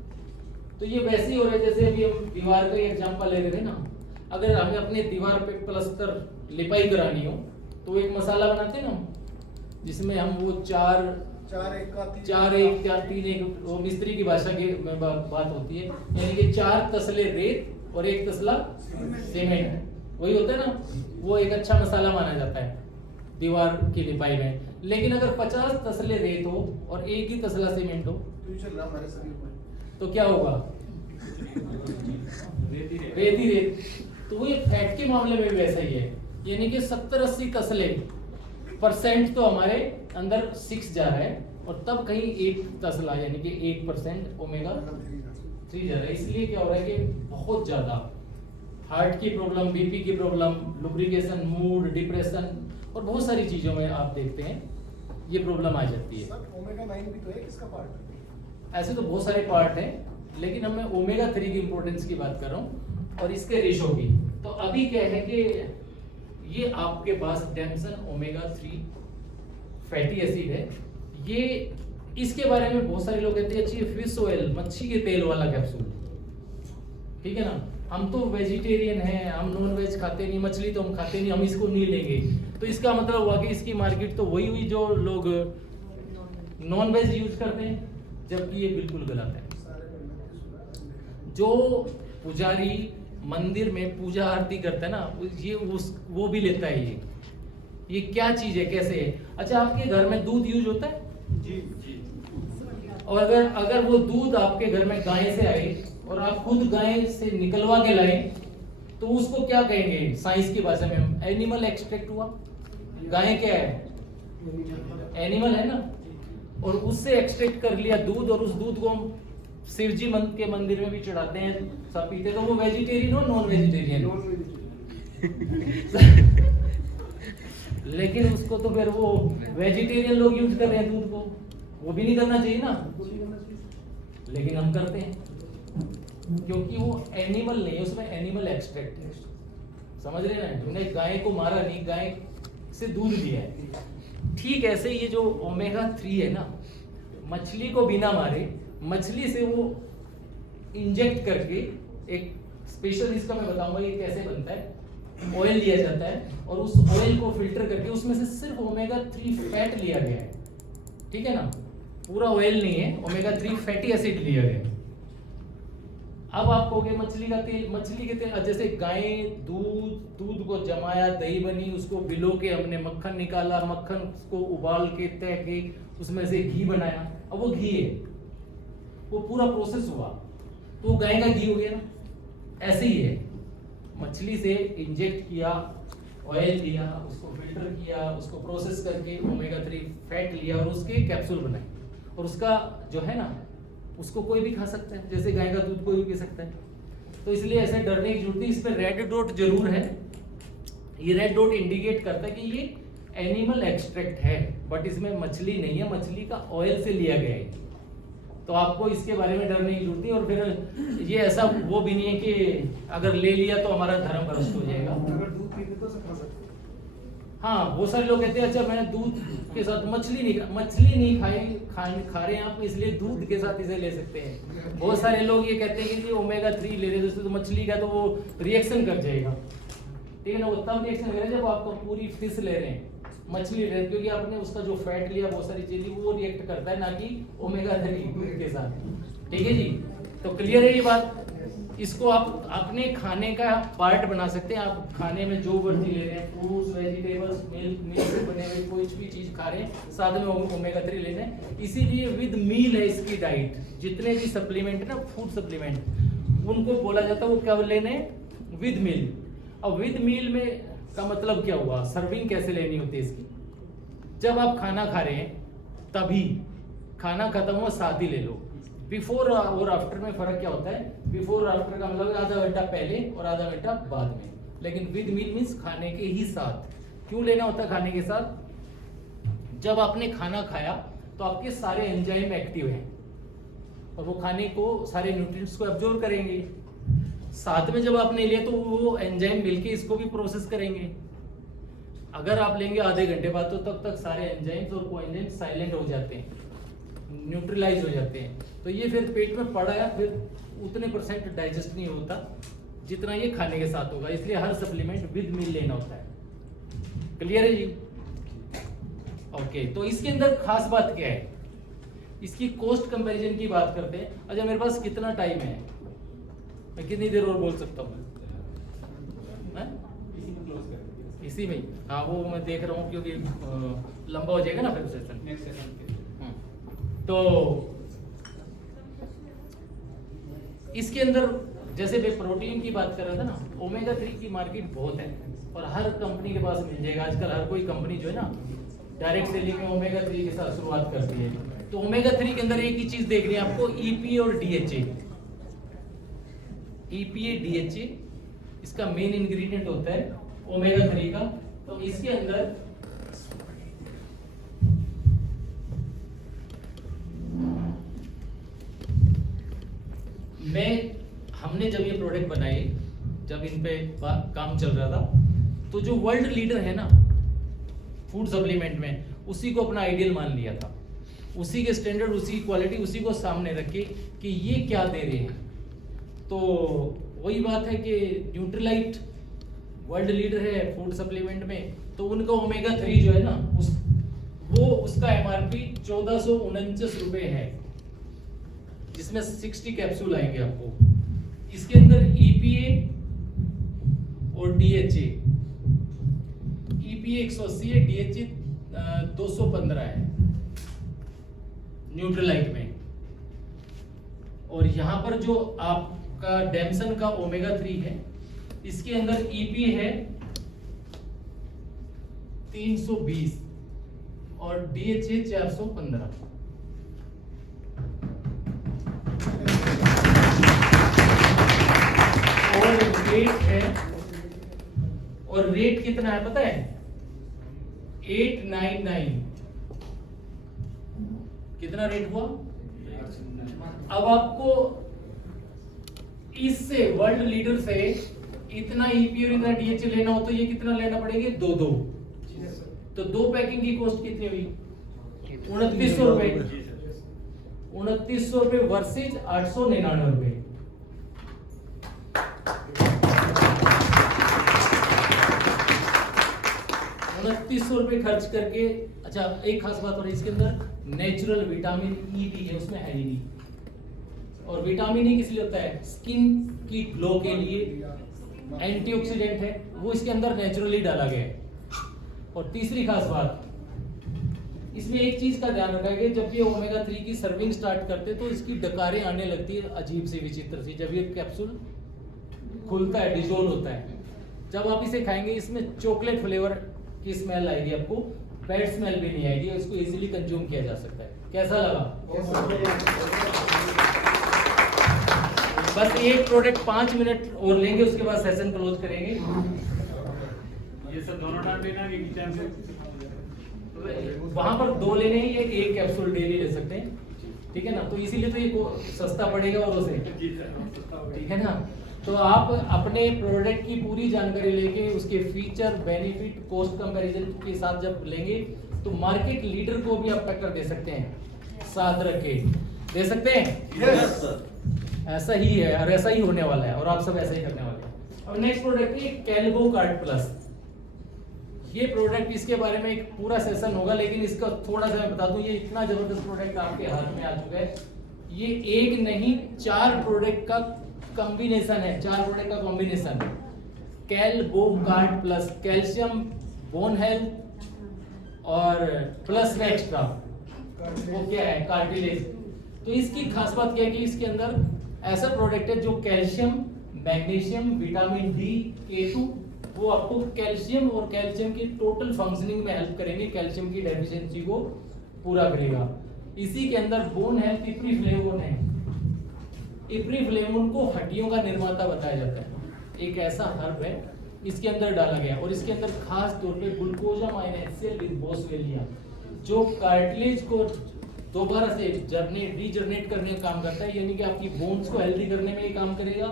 तो ये वैसे ही हो रहा है जैसे अभी हम दीवार का एग्जांपल ले रहे थे ना, अगर हमें अपने दीवार पे प्लास्टर लिपाई करानी हो तो एक मसाला बनाते हैं ना, जिसमें हम वो 4-1-3 वो मिस्त्री की भाषा की बात होती है, यानी कि 4 तसले रेत और 1 तसला सीमेंट, वही होता है ना, वो एक अच्छा मसाला माना जाता है दीवार की लिपाई में। लेकिन अगर 50 तसले रेत हो और 1 ही तसला सीमेंट हो तो क्या होगा? रेत ही रेत। तो ये फैट के मामले में भी वैसा ही है, यानी कि 70-80 तसले % तो हमारे अंदर 6 जा रहा है, और तब कहीं 1 तसला यानी कि 1% ओमेगा 3 जा रहा है। इसलिए क्या हो रहा है कि बहुत ज्यादा हार्ट की प्रॉब्लम, बीपी की प्रॉब्लम, लुब्रिकेशन, मूड, डिप्रेशन और बहुत सारी चीजों में आप देखते हैं ये प्रॉब्लम आ जाती है। ओमेगा 9 भी तो है इसका पार्ट। ऐसे तो बहुत सारे पार्ट हैं, लेकिन अब मैं ओमेगा 3 की इंपॉर्टेंस की बात कर रहा हूँ और इसके रेशो की। तो अभी क्या है कि ये आपके पास डेम्सन ओमेगा 3 फैटी एसिड है, ये इसके बारे में बहुत सारे लोग कहते हैं अच्छी फिश ऑयल, मच्छी के तेल वाला कैप्सूल, ठीक है ना। हम तो वेजिटेरियन हैं, हम नॉन वेज खाते नहीं, मछली तो हम खाते नहीं, हम इसको नहीं लेंगे। तो इसका मतलब हुआ कि इसकी मार्केट तो वही हुई जो लोग नॉन वेज यूज करते हैं, जबकि ये बिल्कुल गलत है। जो पुजारी मंदिर में पूजा आरती करता है ना, ये वो भी लेता है। ये क्या चीज है, कैसे है? अच्छा, आपके घर में दूध यूज होता है? जी। और अगर वो दूध आपके घर में गाय से आए और आप खुद गाय से निकलवा के लाए, तो उसको क्या कहेंगे साइंस की भाषा में? एनिमल एक्सट्रैक्ट हुआ। गाय क्या है? एनिमल है ना। और उससे एक्सट्रैक्ट कर लिया दूध, और उस दूध को हम शिव जी के मंदिर में भी चढ़ाते हैं, सब पीते। तो वो वेजिटेरियन हो नॉन वेजिटेरियन? लेकिन उसको तो फिर वो वेजिटेरियन लोग यूज कर रहे हैं दूध को, वो भी नहीं करना चाहिए ना, लेकिन हम करते हैं क्योंकि वो एनिमल नहीं है, उसमें एनिमल एक्सट्रैक्ट है। समझ रहे हैं? हमने गाय को मारा नहीं, गाय से दूध लिया है। ठीक ऐसे ये जो ओमेगा 3 है ना, मछली को बिना मारे, मछली से वो इंजेक्ट करके एक स्पेशल, इसका मैं बताऊंगा ये कैसे बनता है। ऑयल लिया जाता है और उस ऑयल को फिल्टर करके उसमें से सिर्फ ओमेगा 3 फैट लिया गया है, ठीक है ना। पूरा ऑयल नहीं है, ओमेगा 3 फैटी एसिड लिया गया है। अब आप कहोगे मछली का तेल, मछली के तेल, जैसे गाय दूध को जमाया, दही बनी, उसको भिगो के हमने मक्खन निकाला, मक्खन को उबाल के तय के उसमें से घी बनाया, अब वो घी है, वो पूरा प्रोसेस हुआ तो गाय का घी हो गया ना। ऐसे ही है, मछली से इंजेक्ट किया, ऑयल लिया, उसको फिल्टर किया, उसको प्रोसेस करके ओमेगा 3 फैट लिया और उसके कैप्सूल बनाए, और उसका जो है ना, उसको कोई भी खा सकता है, जैसे गाय का दूध कोई भी पी सकता है। तो इसलिए ऐसे डरने की जरूरत नहीं। इस पर रेड डॉट जरूर है, ये रेड डॉट इंडिकेट करता है कि ये एनिमल एक्सट्रैक्ट है, बट इसमें मछली नहीं है, मछली का ऑयल से लिया गया है। तो आपको इसके बारे में डरने की जरूरत नहीं। और फिर ये ऐसा वो भी नहीं है कि अगर ले लिया तो हमारा धर्म भ्रष्ट हो जाएगा। अगर दूध पीते तो खा सकते। हाँ, बहुत सारे लोग कहते हैं अच्छा मैं दूध के साथ मछली नहीं खा रहे हैं आप, इसलिए दूध के साथ इसे ले सकते हैं। बहुत सारे लोग ये कहते हैं कि ओमेगा 3 ले रहे हैं तो मछली का तो वो रिएक्शन कर जाएगा, ठीक है ना। वो तब रिएक्शन करेगा जब आप पूरी फिश ले रहे हैं, मछली ले रहे हैं, क्योंकि आपने उसका जो फैट लिया, बहुत सारी चीजें, वो रिएक्ट करता है, ना कि ओमेगा 3 दूध के साथ। ठीक है जी, तो क्लियर है ये बात। इसको आप अपने खाने का पार्ट बना सकते हैं। आप खाने में जो वर्जी ले रहे हैं, फ्रूट्स, वेजिटेबल्स, मिल्क से बने हुए कोई भी चीज खा रहे हैं, साथ में ओमेगा 3 ले रहे हैं। इसीलिए विद मील है इसकी डाइट। जितने भी सप्लीमेंट है ना, फूड सप्लीमेंट, उनको बोला जाता है वो क्या लेने, विद मील। अब विद मील में का मतलब क्या हुआ, सर्विंग कैसे लेनी होती है इसकी। जब आप खाना खा रहे हैं तभी, खाना खत्म हुआ साथ ही ले लो। बिफोर और आफ्टर में फर्क क्या होता है? बिफोर और आफ्टर का मतलब आधा घंटा पहले और आधा घंटा बाद में, लेकिन विद मील मीन्स खाने के ही साथ। क्यों लेना होता है खाने के साथ? जब आपने खाना खाया तो आपके सारे एंजाइम एक्टिव हैं और वो खाने को, सारे न्यूट्रिएंट्स को एब्जॉर्ब करेंगे। साथ में जब आपने लिया तो वो एंजाइम मिलके इसको भी प्रोसेस करेंगे। अगर आप लेंगे आधे घंटे बाद तो तब तक सारे एंजाइम्स और कोएंजाइम साइलेंट हो जाते हैं, न्यूट्रलाइज हो जाते हैं। तो ये फिर पेट में पड़ा है, फिर उतने % डाइजेस्ट नहीं होता जितना ये खाने के साथ होगा। इसलिए हर सप्लीमेंट विद मील लेना होता है। क्लियर है जी? ओके, तो इसके अंदर खास बात क्या है? इसकी कॉस्ट कंपैरिजन की बात करते हैं। अच्छा, मेरे पास कितना टाइम है? मैं कितनी देर और बोल सकता हूँ? इसी में? हाँ, वो मैं देख रहा हूँ क्योंकि लंबा हो जाएगा ना फिर सेशन। नेक्स्ट सेशन तो इसके अंदर जैसे मैं प्रोटीन की बात कर रहा था ना, ओमेगा 3 की मार्केट बहुत है और हर कंपनी के पास मिल जाएगा। आजकल हर कोई कंपनी जो है ना, डायरेक्ट सेलिंग में ओमेगा 3 के साथ शुरुआत करती है। तो ओमेगा 3 के अंदर एक ही चीज देखनी है आपको, EPA और DHA। EPA DHA इसका मेन इंग्रेडिएंट होता है ओमेगा 3 का। तो इसके अंदर हमने जब ये प्रोडक्ट बनाए, जब इन पे काम चल रहा था, तो जो वर्ल्ड लीडर है ना फूड सप्लीमेंट में, उसी को अपना आइडियल मान लिया था। उसी के स्टैंडर्ड, उसी की क्वालिटी, उसी को सामने रख के कि ये क्या दे रहे हैं। तो वही बात है कि न्यूट्रीलाइट वर्ल्ड लीडर है फूड सप्लीमेंट में, तो उनका ओमेगा 3 जो है ना उसका एमआरपी 1449 रुपए है, जिसमें 60 कैप्सूल आएंगे आपको। इसके अंदर EPA और DHA, EPA 180 है, DHA 215 है न्यूट्रीलाइट में। और यहाँ पर जो आपका डेमसन का ओमेगा 3 है, इसके अंदर EPA है 320 और DHA 415। और रेट है, और रेट कितना है पता है? 899। कितना रेट हुआ? अब आपको इससे वर्ल्ड लीडर से इतना EPA और इतना DHA लेना हो तो ये कितना लेना पड़ेगा? दो। तो 2 पैकिंग की कॉस्ट कितनी हुई? 2900 रुपए। 2900 रुपए वर्सेज 899 रुपए। 2900 रुपए खर्च करके। अच्छा, एक खास बात और है, इसके अंदर नेचुरल विटामिन E भी है, उसमें है ही नहीं। और विटामिन E किस लिए होता है? स्किन की ग्लो के लिए, एंटीऑक्सीडेंट है, वो इसके अंदर नेचुरली डाला गया है। और तीसरी खास बात, इसमें एक चीज का ध्यान रखा है कि जब ये ओमेगा 3 की सर्विंग स्टार्ट करते तो इसकी डकारें आने लगती है अजीब सी, विचित्र सी, जब ये कैप्सूल खुलता है, डिजोल्व होता है। जब आप इसे खाएंगे इसमें चॉकलेट फ्लेवर की स्मेल आएगी, आपको बैड स्मेल भी नहीं आएगी, और इसको इजीली कंज्यूम किया जा सकता है। कैसा लगा? बस एक प्रोडक्ट 5 मिनट और लेंगे, उसके बाद सेशन क्लोज करेंगे। ये सब दोनों टाइम लेना है कि टाइम से? वहां पर 2 लेने हैं, या 1 कैप्सूल डेली ले सकते हैं, ठीक है ना? तो इसीलिए तो ये सस्ता पड़ेगा और उसे, ठीक है ना? तो आप अपने प्रोडक्ट की पूरी जानकारी लेके उसके फीचर, बेनिफिट, कॉस्ट कंपैरिजन के साथ जब लेंगे तो मार्केट लीडर को भी आप टक्कर दे सकते हैं, साथ रख के दे सकते हैं। यस सर, ऐसा ही है और ऐसा ही होने वाला है, और आप सब ऐसा ही करने वाले हैं। अब नेक्स्ट प्रोडक्ट है कैल्बो कार्ड प्लस। ये प्रोडक्ट, इसके बारे में एक पूरा सेशन होगा, लेकिन इसका थोड़ा सा मैं बता दूं, ये इतना जबरदस्त प्रोडक्ट आपके हाथ में आ चुका है। ये एक नहीं 4 प्रोडक्ट का कॉम्बिनेशन है, 4 प्रोडक्ट का कॉम्बिनेशन। कैल्बो card plus, calcium, bone health और प्लस में एक्स्ट्रा वो क्या है? कार्टिलेज। तो इसकी खास बात क्या है कि इसके अंदर ऐसा प्रोडक्ट है जो calcium, magnesium, vitamin D, K2, वो आपको कैल्शियम और कैल्शियम की टोटल फंक्शनिंग में हेल्प करेंगे, कैल्शियम की डेफिशिएंसी को पूरा करेगा। इसी के अंदर बोन हेल्थ इप्रीफ्लेवोन है। इप्रीफ्लेवोन को हड्डियों का निर्माता बताया जाता है, एक ऐसा हर्ब है, इसके अंदर डाला गया। और इसके अंदर खास तौर पे ग्लूकोजामाइन HCl विद बोसवेलिया, जो कार्टिलेज को दोबारा से रीजनरेट करने का काम करता है, यानी कि आपकी बोन्स को हेल्दी करने में ये काम करेगा।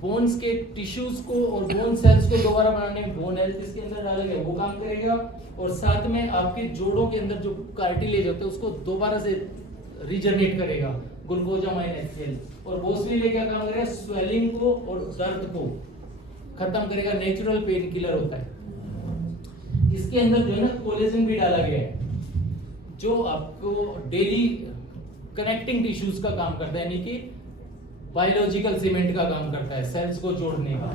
बोन्स के टिश्यूज को और बोन सेल्स को दोबारा बनाने में बोन हेल्थ इसके अंदर डाला गया, वो काम करेगा। और साथ में आपके जोड़ों के अंदर जो कार्टिलेज होता है उसको दोबारा से रीजनरेट करेगा, ग्लूकोजामाइन HCl। और बोसवेलिया क्या काम करेगा? स्वेलिंग को और दर्द को खत्म करेगा, नेचुरल पेन किलर होता है। इसके अंदर जो है ना कोलेजन भी डाला गया है, जो आपको डेली कनेक्टिंग टिश्यूज का काम करता है, यानी कि बायोलॉजिकल सीमेंट का काम करता है, सेल्स को जोड़ने का,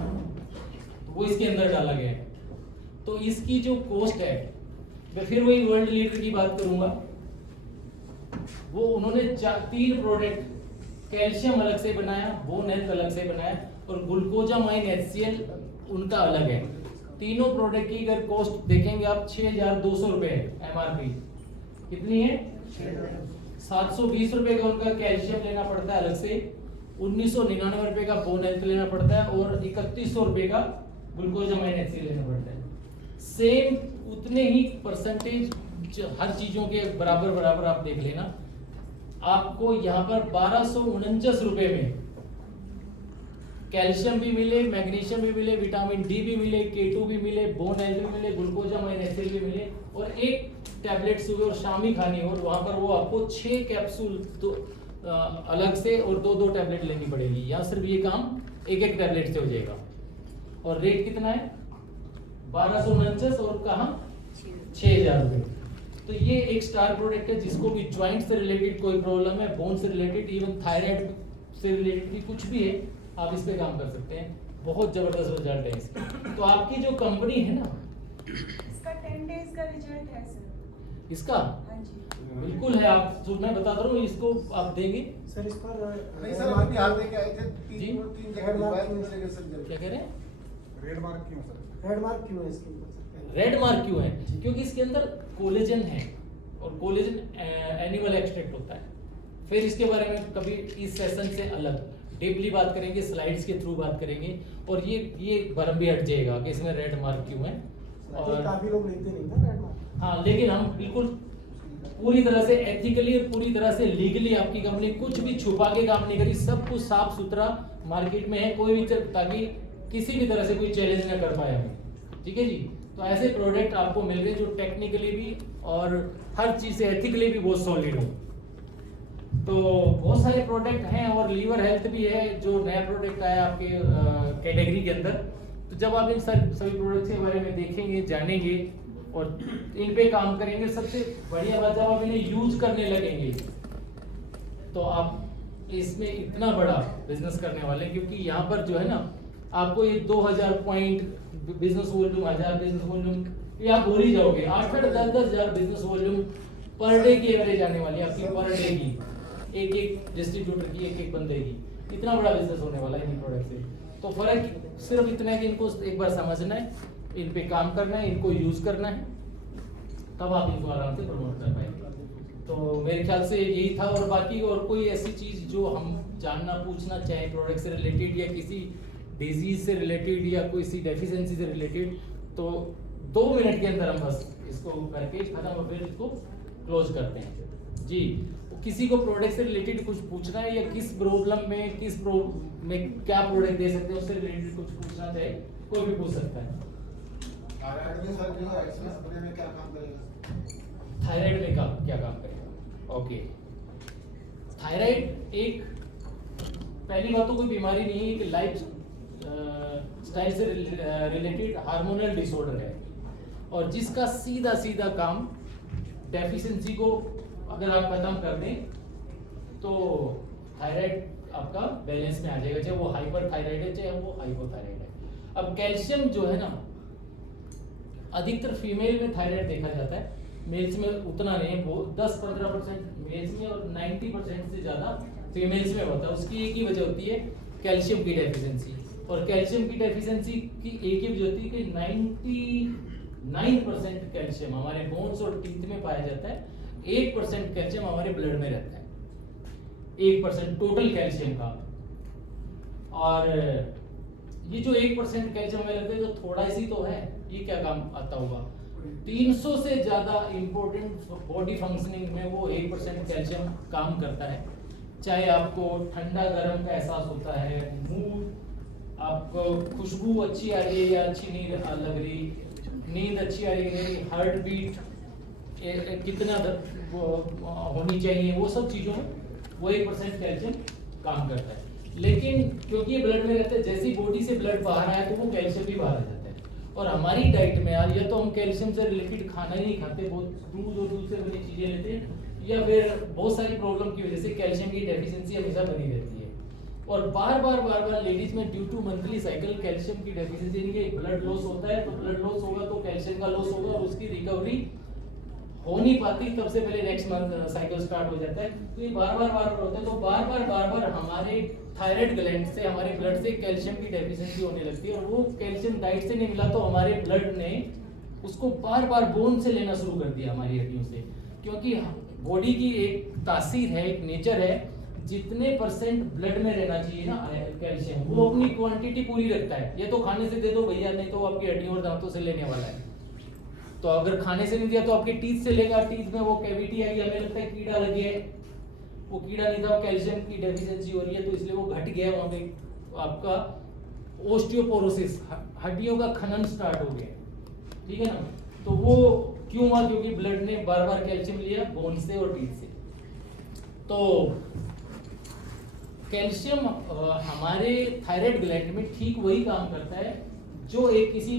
वो इसके अंदर डाला गया है। तो इसकी जो कॉस्ट है, मैं फिर वही वर्ल्ड लीडर की बात करूंगा, वो उन्होंने 3 प्रोडक्ट, कैल्शियम अलग से बनाया, बोन हेल्थ अलग से बनाया, और ग्लूकोजामाइन HCl उनका अलग है। तीनों प्रोडक्ट की अगर कॉस्ट देखेंगे आप 6200 रुपए है MRP। कितनी है? 720 रुपए का उनका कैल्शियम लेना पड़ता है अलग से, 1999 रुपए का बोन हेल्थ लेना पड़ता है, और 3100 रुपए का ग्लूकोजामाइन HCl लेना पड़ता है। सेम उतने ही परसेंटेज हर चीजों के बराबर बराबर आप देख लेना, आपको यहाँ पर 1249 रुपए में कैल्शियम भी मिले, मैग्नीशियम भी मिले, विटामिन D भी मिले, K2 भी मिले, बोन हेल्थ भी मिले, ग्लूकोजामाइन HCl भी मिले, और एक टैबलेट सुबह और शाम ही खानी हो, वहाँ पर वो आपको 6 कैप्सूल तो अलग से और 2-2 टैबलेट लेनी पड़ेगी। यहाँ सिर्फ ये काम 1-1 टैबलेट से हो जाएगा। और रेट कितना है? 1249 और कहाँ 6000 रुपये। तो ये एक स्टार प्रोडक्ट है, जिसको भी ज्वाइंट से रिलेटेड कोई प्रॉब्लम है, बोन से रिलेटेड, इवन थायराइड से रिलेटेड भी कुछ भी है, आप इस पे काम कर सकते हैं। बहुत जबरदस्त रिजल्ट है इसका। तो आपकी जो कंपनी है ना, इसका 10 डेज का रिजल्ट है सर। इसका हाँ जी। बिल्कुल है। आप जो मैं बता रहा हूँ इसको आप देंगे। सर इस पर नहीं सर अभी बिहार में क्या आए थे जी? 3 जगह दिलवाए थे मेरे सर क्या रिजल्ट। कह रहे हैं? रेड मार्क क्यों सर? रेड मार्क क्यों है इसके ऊपर? रेड मार्क क्यों है? क्योंकि इसके अंदर कोलेजन है, और कोलेजन एनिमल एक्सट्रैक्ट होता है। फिर इसके बारे में कभी इस सेशन से अलग डीपली बात करेंगे, स्लाइड्स के थ्रू बात करेंगे, और ये भरम भी हट जाएगा कि इसमें रेड मार्क क्यों है। और काफी लोग लेते नहीं ना रेड मार्क। हाँ, लेकिन हम बिल्कुल पूरी तरह से एथिकली और पूरी तरह से लीगली, आपकी कंपनी कुछ भी छुपा के काम नहीं करी, सब कुछ साफ सुथरा मार्केट में है, कोई भी ताकि किसी भी तरह से कोई चैलेंज ना कर पाए हमें। ठीक है जी। तो ऐसे प्रोडक्ट आपको मिल रहे जो टेक्निकली भी और हर चीज से एथिकली भी बहुत सॉलिड हो। तो बहुत सारे प्रोडक्ट हैं, और लीवर हेल्थ भी है जो नया प्रोडक्ट आया आपके कैटेगरी के अंदर। तो जब आप इन सभी प्रोडक्ट्स के बारे में देखेंगे, जानेंगे और इन पे काम करेंगे, सबसे बढ़िया बात जब आप इन्हें यूज करने लगेंगे तो आप इसमें इतना बड़ा बिजनेस करने वाले हैं। क्योंकि यहाँ पर जो है ना, आपको ये 2000 point business volume, 1000 business volume, ये आप भूल ही जाओगे। 8-8, 10-10 हजार बिजनेस वॉल्यूम पर डे की एवरेज आने वाली है आपकी, पर डे की, एक डिस्ट्रीब्यूटर की, एक बंदे की। इतना बड़ा बिजनेस होने वाला है इन प्रोडक्ट से। तो फर्क सिर्फ इतना है कि इनको एक बार समझना है, इन पे काम करना है, इनको यूज करना है, तब आप इनको आराम से प्रमोट कर पाएंगे। तो मेरे ख्याल से यही था। और बाकी और कोई ऐसी चीज जो हम जानना पूछना चाहें प्रोडक्ट से रिलेटेड, या किसी डिजीज से रिलेटेड, या किसी डेफिशिएंसी से रिलेटेड, तो 2 मिनट के अंदर हम बस इसको करके खत्म, और फिर इसको क्लोज करते हैं जी। किसी को प्रोडक्ट से रिलेटेड कुछ पूछना है, या किस प्रॉब्लम में क्या प्रोडक्ट दे सकते हैं, उससे रिलेटेड कुछ पूछना चाहे, कोई भी पूछ सकता है। थायराइड में सर जो एक्सप्रेस अपने में क्या काम करेगा? थायराइड में क्या काम करेगा? ओके, थायराइड एक, पहली बात तो कोई बीमारी नहीं है, एक लाइफ स्टाइल से रिलेटेड हार्मोनल डिसऑर्डर है, और जिसका सीधा सीधा काम डेफिशिएंसी को अगर आप खत्म कर दें तो थायराइड आपका बैलेंस में आ जाएगा, चाहे वो हाइपर थायराइड है चाहे वो हाइपोथायराइड है। अब कैल्शियम जो है ना, अधिकतर फीमेल में थायराइड देखा जाता है, मेल्स में उतना नहीं है। वो 10-15% मेल्स में और 90% से ज़्यादा फीमेल्स में होता है। उसकी एक ही वजह होती है कैल्शियम की डेफिशिएंसी, और कैल्शियम की डेफिशिएंसी की एक ही वजह होती है कि 99% कैल्शियम हमारे बोन्स और टीथ में पाया जाता है, 1% कैल्शियम हमारे ब्लड में रहता है, 1% टोटल कैल्शियम का। और ये जो 1% कैल्शियम हमें लगता है जो थोड़ा सी तो है, ये क्या काम आता होगा? 300 से ज्यादा इंपॉर्टेंट बॉडी फंक्शनिंग में वो 1% कैल्शियम काम करता है। चाहे आपको ठंडा गर्म का एहसास होता है, मूड, आपको खुशबू अच्छी आ रही है या अच्छी नहीं लग रही, नींद अच्छी आ रही है, हार्ट बीट कितना होनी चाहिए, वो सब चीज़ों में वो 1% कैल्शियम काम करता है। लेकिन क्योंकि ये ब्लड में रहता है, जैसी बॉडी से ब्लड बाहर आया तो वो कैल्शियम भी बाहर आ जाता है। और हमारी डाइट में यार, या तो हम कैल्शियम से रिलेटेड खाना ही नहीं खाते, बहुत दूध और दूध से बनी चीज़ें लेते हैं, या फिर बहुत सारी प्रॉब्लम की वजह से कैल्शियम की डेफिशिएंसी हमेशा बनी रहती है। और बार बार लेडीज में due to monthly cycle calcium की डेफिशिएंसी, यानी कि ब्लड लॉस होता है, तो ब्लड लॉस होगा तो कैल्शियम का लॉस होगा, और उसकी रिकवरी हो नहीं पाती, तब से पहले नेक्स्ट मंथ साइकिल स्टार्ट हो जाता है। तो ये बार बार होता है, तो बार बार हमारे थायराइड ग्लैंड से, हमारे ब्लड से कैल्शियम की डेफिशिएंसी होने लगती है, और वो कैल्शियम डाइट से नहीं मिला तो हमारे ब्लड ने उसको बार बोन से लेना शुरू कर दिया, हमारी हड्डियों से। क्योंकि बॉडी की एक तासीर है, एक नेचर है, जितने % ब्लड में रहना चाहिए ना कैल्शियम, वो अपनी क्वांटिटी पूरी रखता है। ये तो खाने से दे दो भैया, नहीं तो आपकी हड्डियों और दांतों से लेने वाला है। तो अगर खाने से नहीं दिया तो आपके टीथ से लेगा, टीथ में वो कैविटी आई, हमें लगता है कीड़ा लग गया है, वो कीड़ा नहीं था, कैल्शियम की डेफिशिएंसी हो रही है, तो इसलिए वो घट गया, वहाँ पे आपका ओस्टियोपोरोसिस, हड्डियों का खनन स्टार्ट हो गया, ठीक है ना। तो वो क्यों हुआ? क्योंकि ब्लड ने बार बार कैल्शियम लिया बोन से और टीथ से। तो कैल्शियम हमारे थायराइड ग्लैंड में ठीक वही काम करता है जो एक किसी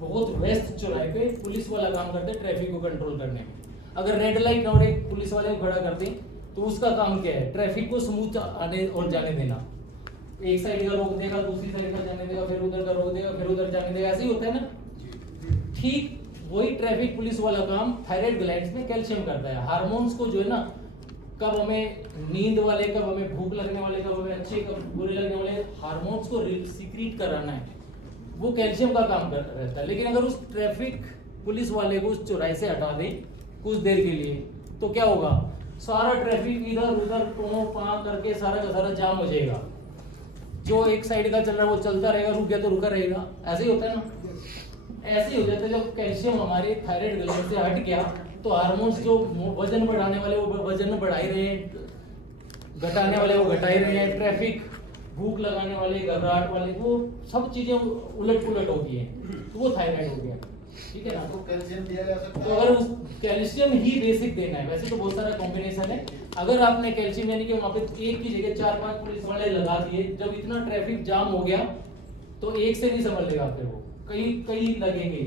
बहुत व्यस्त चौराहे पे पुलिस वाला काम करता है ट्रैफिक को कंट्रोल करने में। अगर रेड लाइट और एक पुलिस वाले को खड़ा कर दें तो उसका काम क्या है? ट्रैफिक को स्मूथ आने और जाने देना। एक साइड का रोक देगा, दूसरी साइड का जाने देगा, फिर उधर का रोक देगा, फिर उधर जाने देगा, ऐसे ही होता है ना। ठीक वही ट्रैफिक पुलिस वाला काम थायराइड ग्लैंड्स में कैल्शियम करता है। हार्मोन्स को जो है ना, कब हमें नींद वाले, कब हमें भूख लगने वाले, कब हमें अच्छे, कब बुरे लगने वाले हार्मोन्स को सीक्रेट कराना है, वो कैल्शियम का काम कर रहता है। लेकिन अगर उस ट्रैफिक पुलिस वाले को उस चौराहे से हटा दें कुछ देर के लिए तो क्या होगा? सारा ट्रैफिक इधर उधर टों पां करके सारा का सारा जाम हो जाएगा। जो एक साइड का चल रहा है वो चलता रहेगा, रुक गया तो रुका रहेगा। ऐसे ही होता है ना। ऐसे ही हो जाता है जब कैल्शियम हमारे थायराइड ग्लैंड से हट गया तो हार्मोन्स जो वजन बढ़ाने वाले वो वजन बढ़ा ही रहे हैं, घटाने वाले वो घटा ही रहे हैं, ट्रैफिक भूख लगाने वाले, घबराहट वाले, वो सब चीजें उलट पुलट हो गई हैं, तो वो थायराइड हो गया। ठीक है ना। तो कैल्शियम दिया जा सकता तो अगर उस कैल्शियम ही बेसिक देना है, वैसे तो बहुत सारा कॉम्बिनेशन है। अगर आपने कैल्शियम यानी कि वहाँ पे एक की जगह 4-5 पुलिस वाले लगा दिए, जब इतना ट्रैफिक जाम हो गया तो एक से नहीं संभल लेगा, फिर वो कई लगेंगे,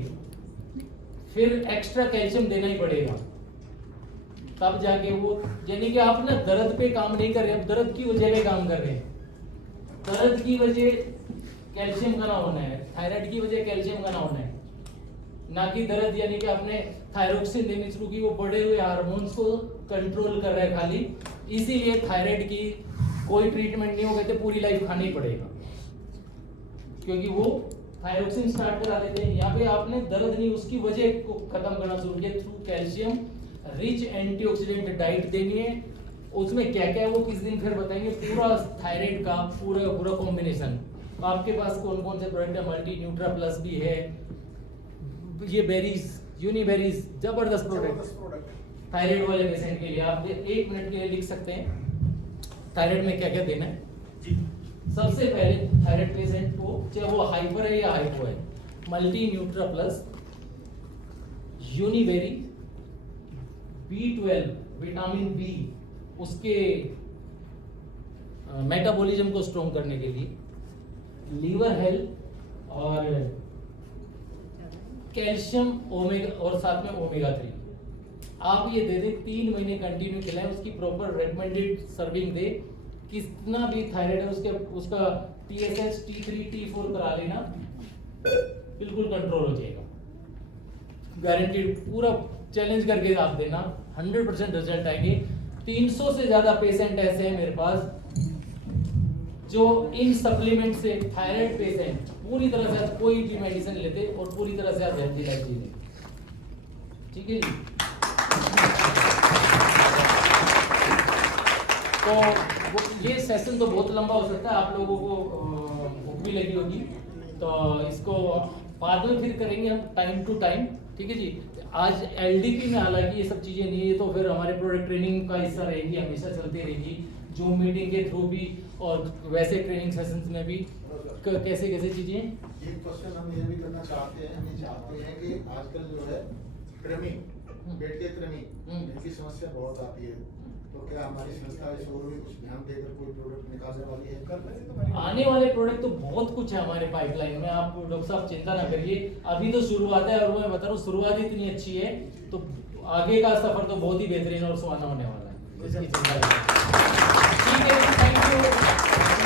फिर एक्स्ट्रा कैल्शियम देना ही पड़ेगा तब जाके वो। यानी कि आप ना दर्द पे काम नहीं कर रहे, आप दर्द की वजह पे काम कर रहे हैं। दर्द की वजह कैल्शियम का ना होना है, थायराइड की वजह कैल्शियम का ना होना है, ना कि दर्द। यानी कि आपने थायरोक्सिन देनी शुरू की, वो बढ़े हुए हार्मोन्स को कंट्रोल कर रहा है खाली, इसीलिए थायराइड की कोई ट्रीटमेंट नहीं होगा तो पूरी लाइफ खाना ही पड़ेगा, क्योंकि वो थायरोक्सिन स्टार्ट करा देते हैं। यहाँ पे आपने दर्द नहीं, उसकी वजह को खत्म करना शुरू किया through calcium rich antioxidant diet देनी है। उसमें क्या क्या है वो किस दिन फिर बताएंगे। पूरा थायराइड का पूरा कॉम्बिनेशन आपके पास कौन कौन से प्रोडक्ट है, मल्टी न्यूट्रा प्लस भी है, ये बेरीज, यूनिबेरीज, जबरदस्त प्रोडक्ट थायराइड वाले पेशेंट के लिए। आप 1 मिनट के लिए लिख सकते हैं थायराइड में क्या क्या देना है। सबसे पहले थायराइड पेशेंट को, चाहे वो हाइपर है या हाइपो है, मल्टी न्यूट्रा प्लस, यूनिबेरी, B12 विटामिन बी उसके मेटाबॉलिज्म को स्ट्रॉन्ग करने के लिए, लीवर हेल्थ और कैल्शियम ओमेगा और साथ में ओमेगा 3 आप ये दे दें। 3 महीने कंटिन्यू खिलाएं, उसकी प्रॉपर रेकमेंडेड सर्विंग दे। कितना भी थायराइड है उसका TSH, T3, T4 करा लेना, बिल्कुल कंट्रोल हो जाएगा, गारंटीड। पूरा चैलेंज करके आप देना, 100% रिजल्ट आएंगे। 300 से ज्यादा पेशेंट ऐसे हैं मेरे पास जो इन सप्लीमेंट से, थायराइड पेशेंट पूरी तरह से कोई भी मेडिसिन लेते और पूरी तरह से आप हेल्थी लाइफ जीते। ठीक है जी। तो ये सेशन तो बहुत लंबा हो सकता है, आप लोगों को भूख भी लगी होगी, तो इसको बाद में फिर करेंगे हम टाइम टू टाइम। ठीक है जी। आज LDP में हालांकि ये सब चीजें नहीं है, तो फिर हमारे प्रोडक्ट ट्रेनिंग का हिस्सा रहेगी, हमेशा चलती रहेगी, जूम मीटिंग के थ्रू भी और वैसे ट्रेनिंग सेशंस में भी कैसे कैसे चीजें। ये क्वेश्चन हम ये भी करना चाहते हैं कि आजकल जो है कृमि, पेट के कृमि, इनकी समस्या बहुत आती है, तो क्या हमारी संस्था इस ओर भी कुछ ध्यान देकर कोई प्रोडक्ट निकालने वाली है? आने वाले प्रोडक्ट तो बहुत कुछ है हमारे पाइपलाइन में, आप डॉक्टर साहब चिंता ना करिए, अभी तो शुरुआत है। और मैं बता रहा हूँ शुरुआत इतनी अच्छी है तो आगे का सफर तो बहुत ही बेहतरीन और सुहाना होने वाला है, इसकी चिंता नहीं। ठीक है, थैंक यू।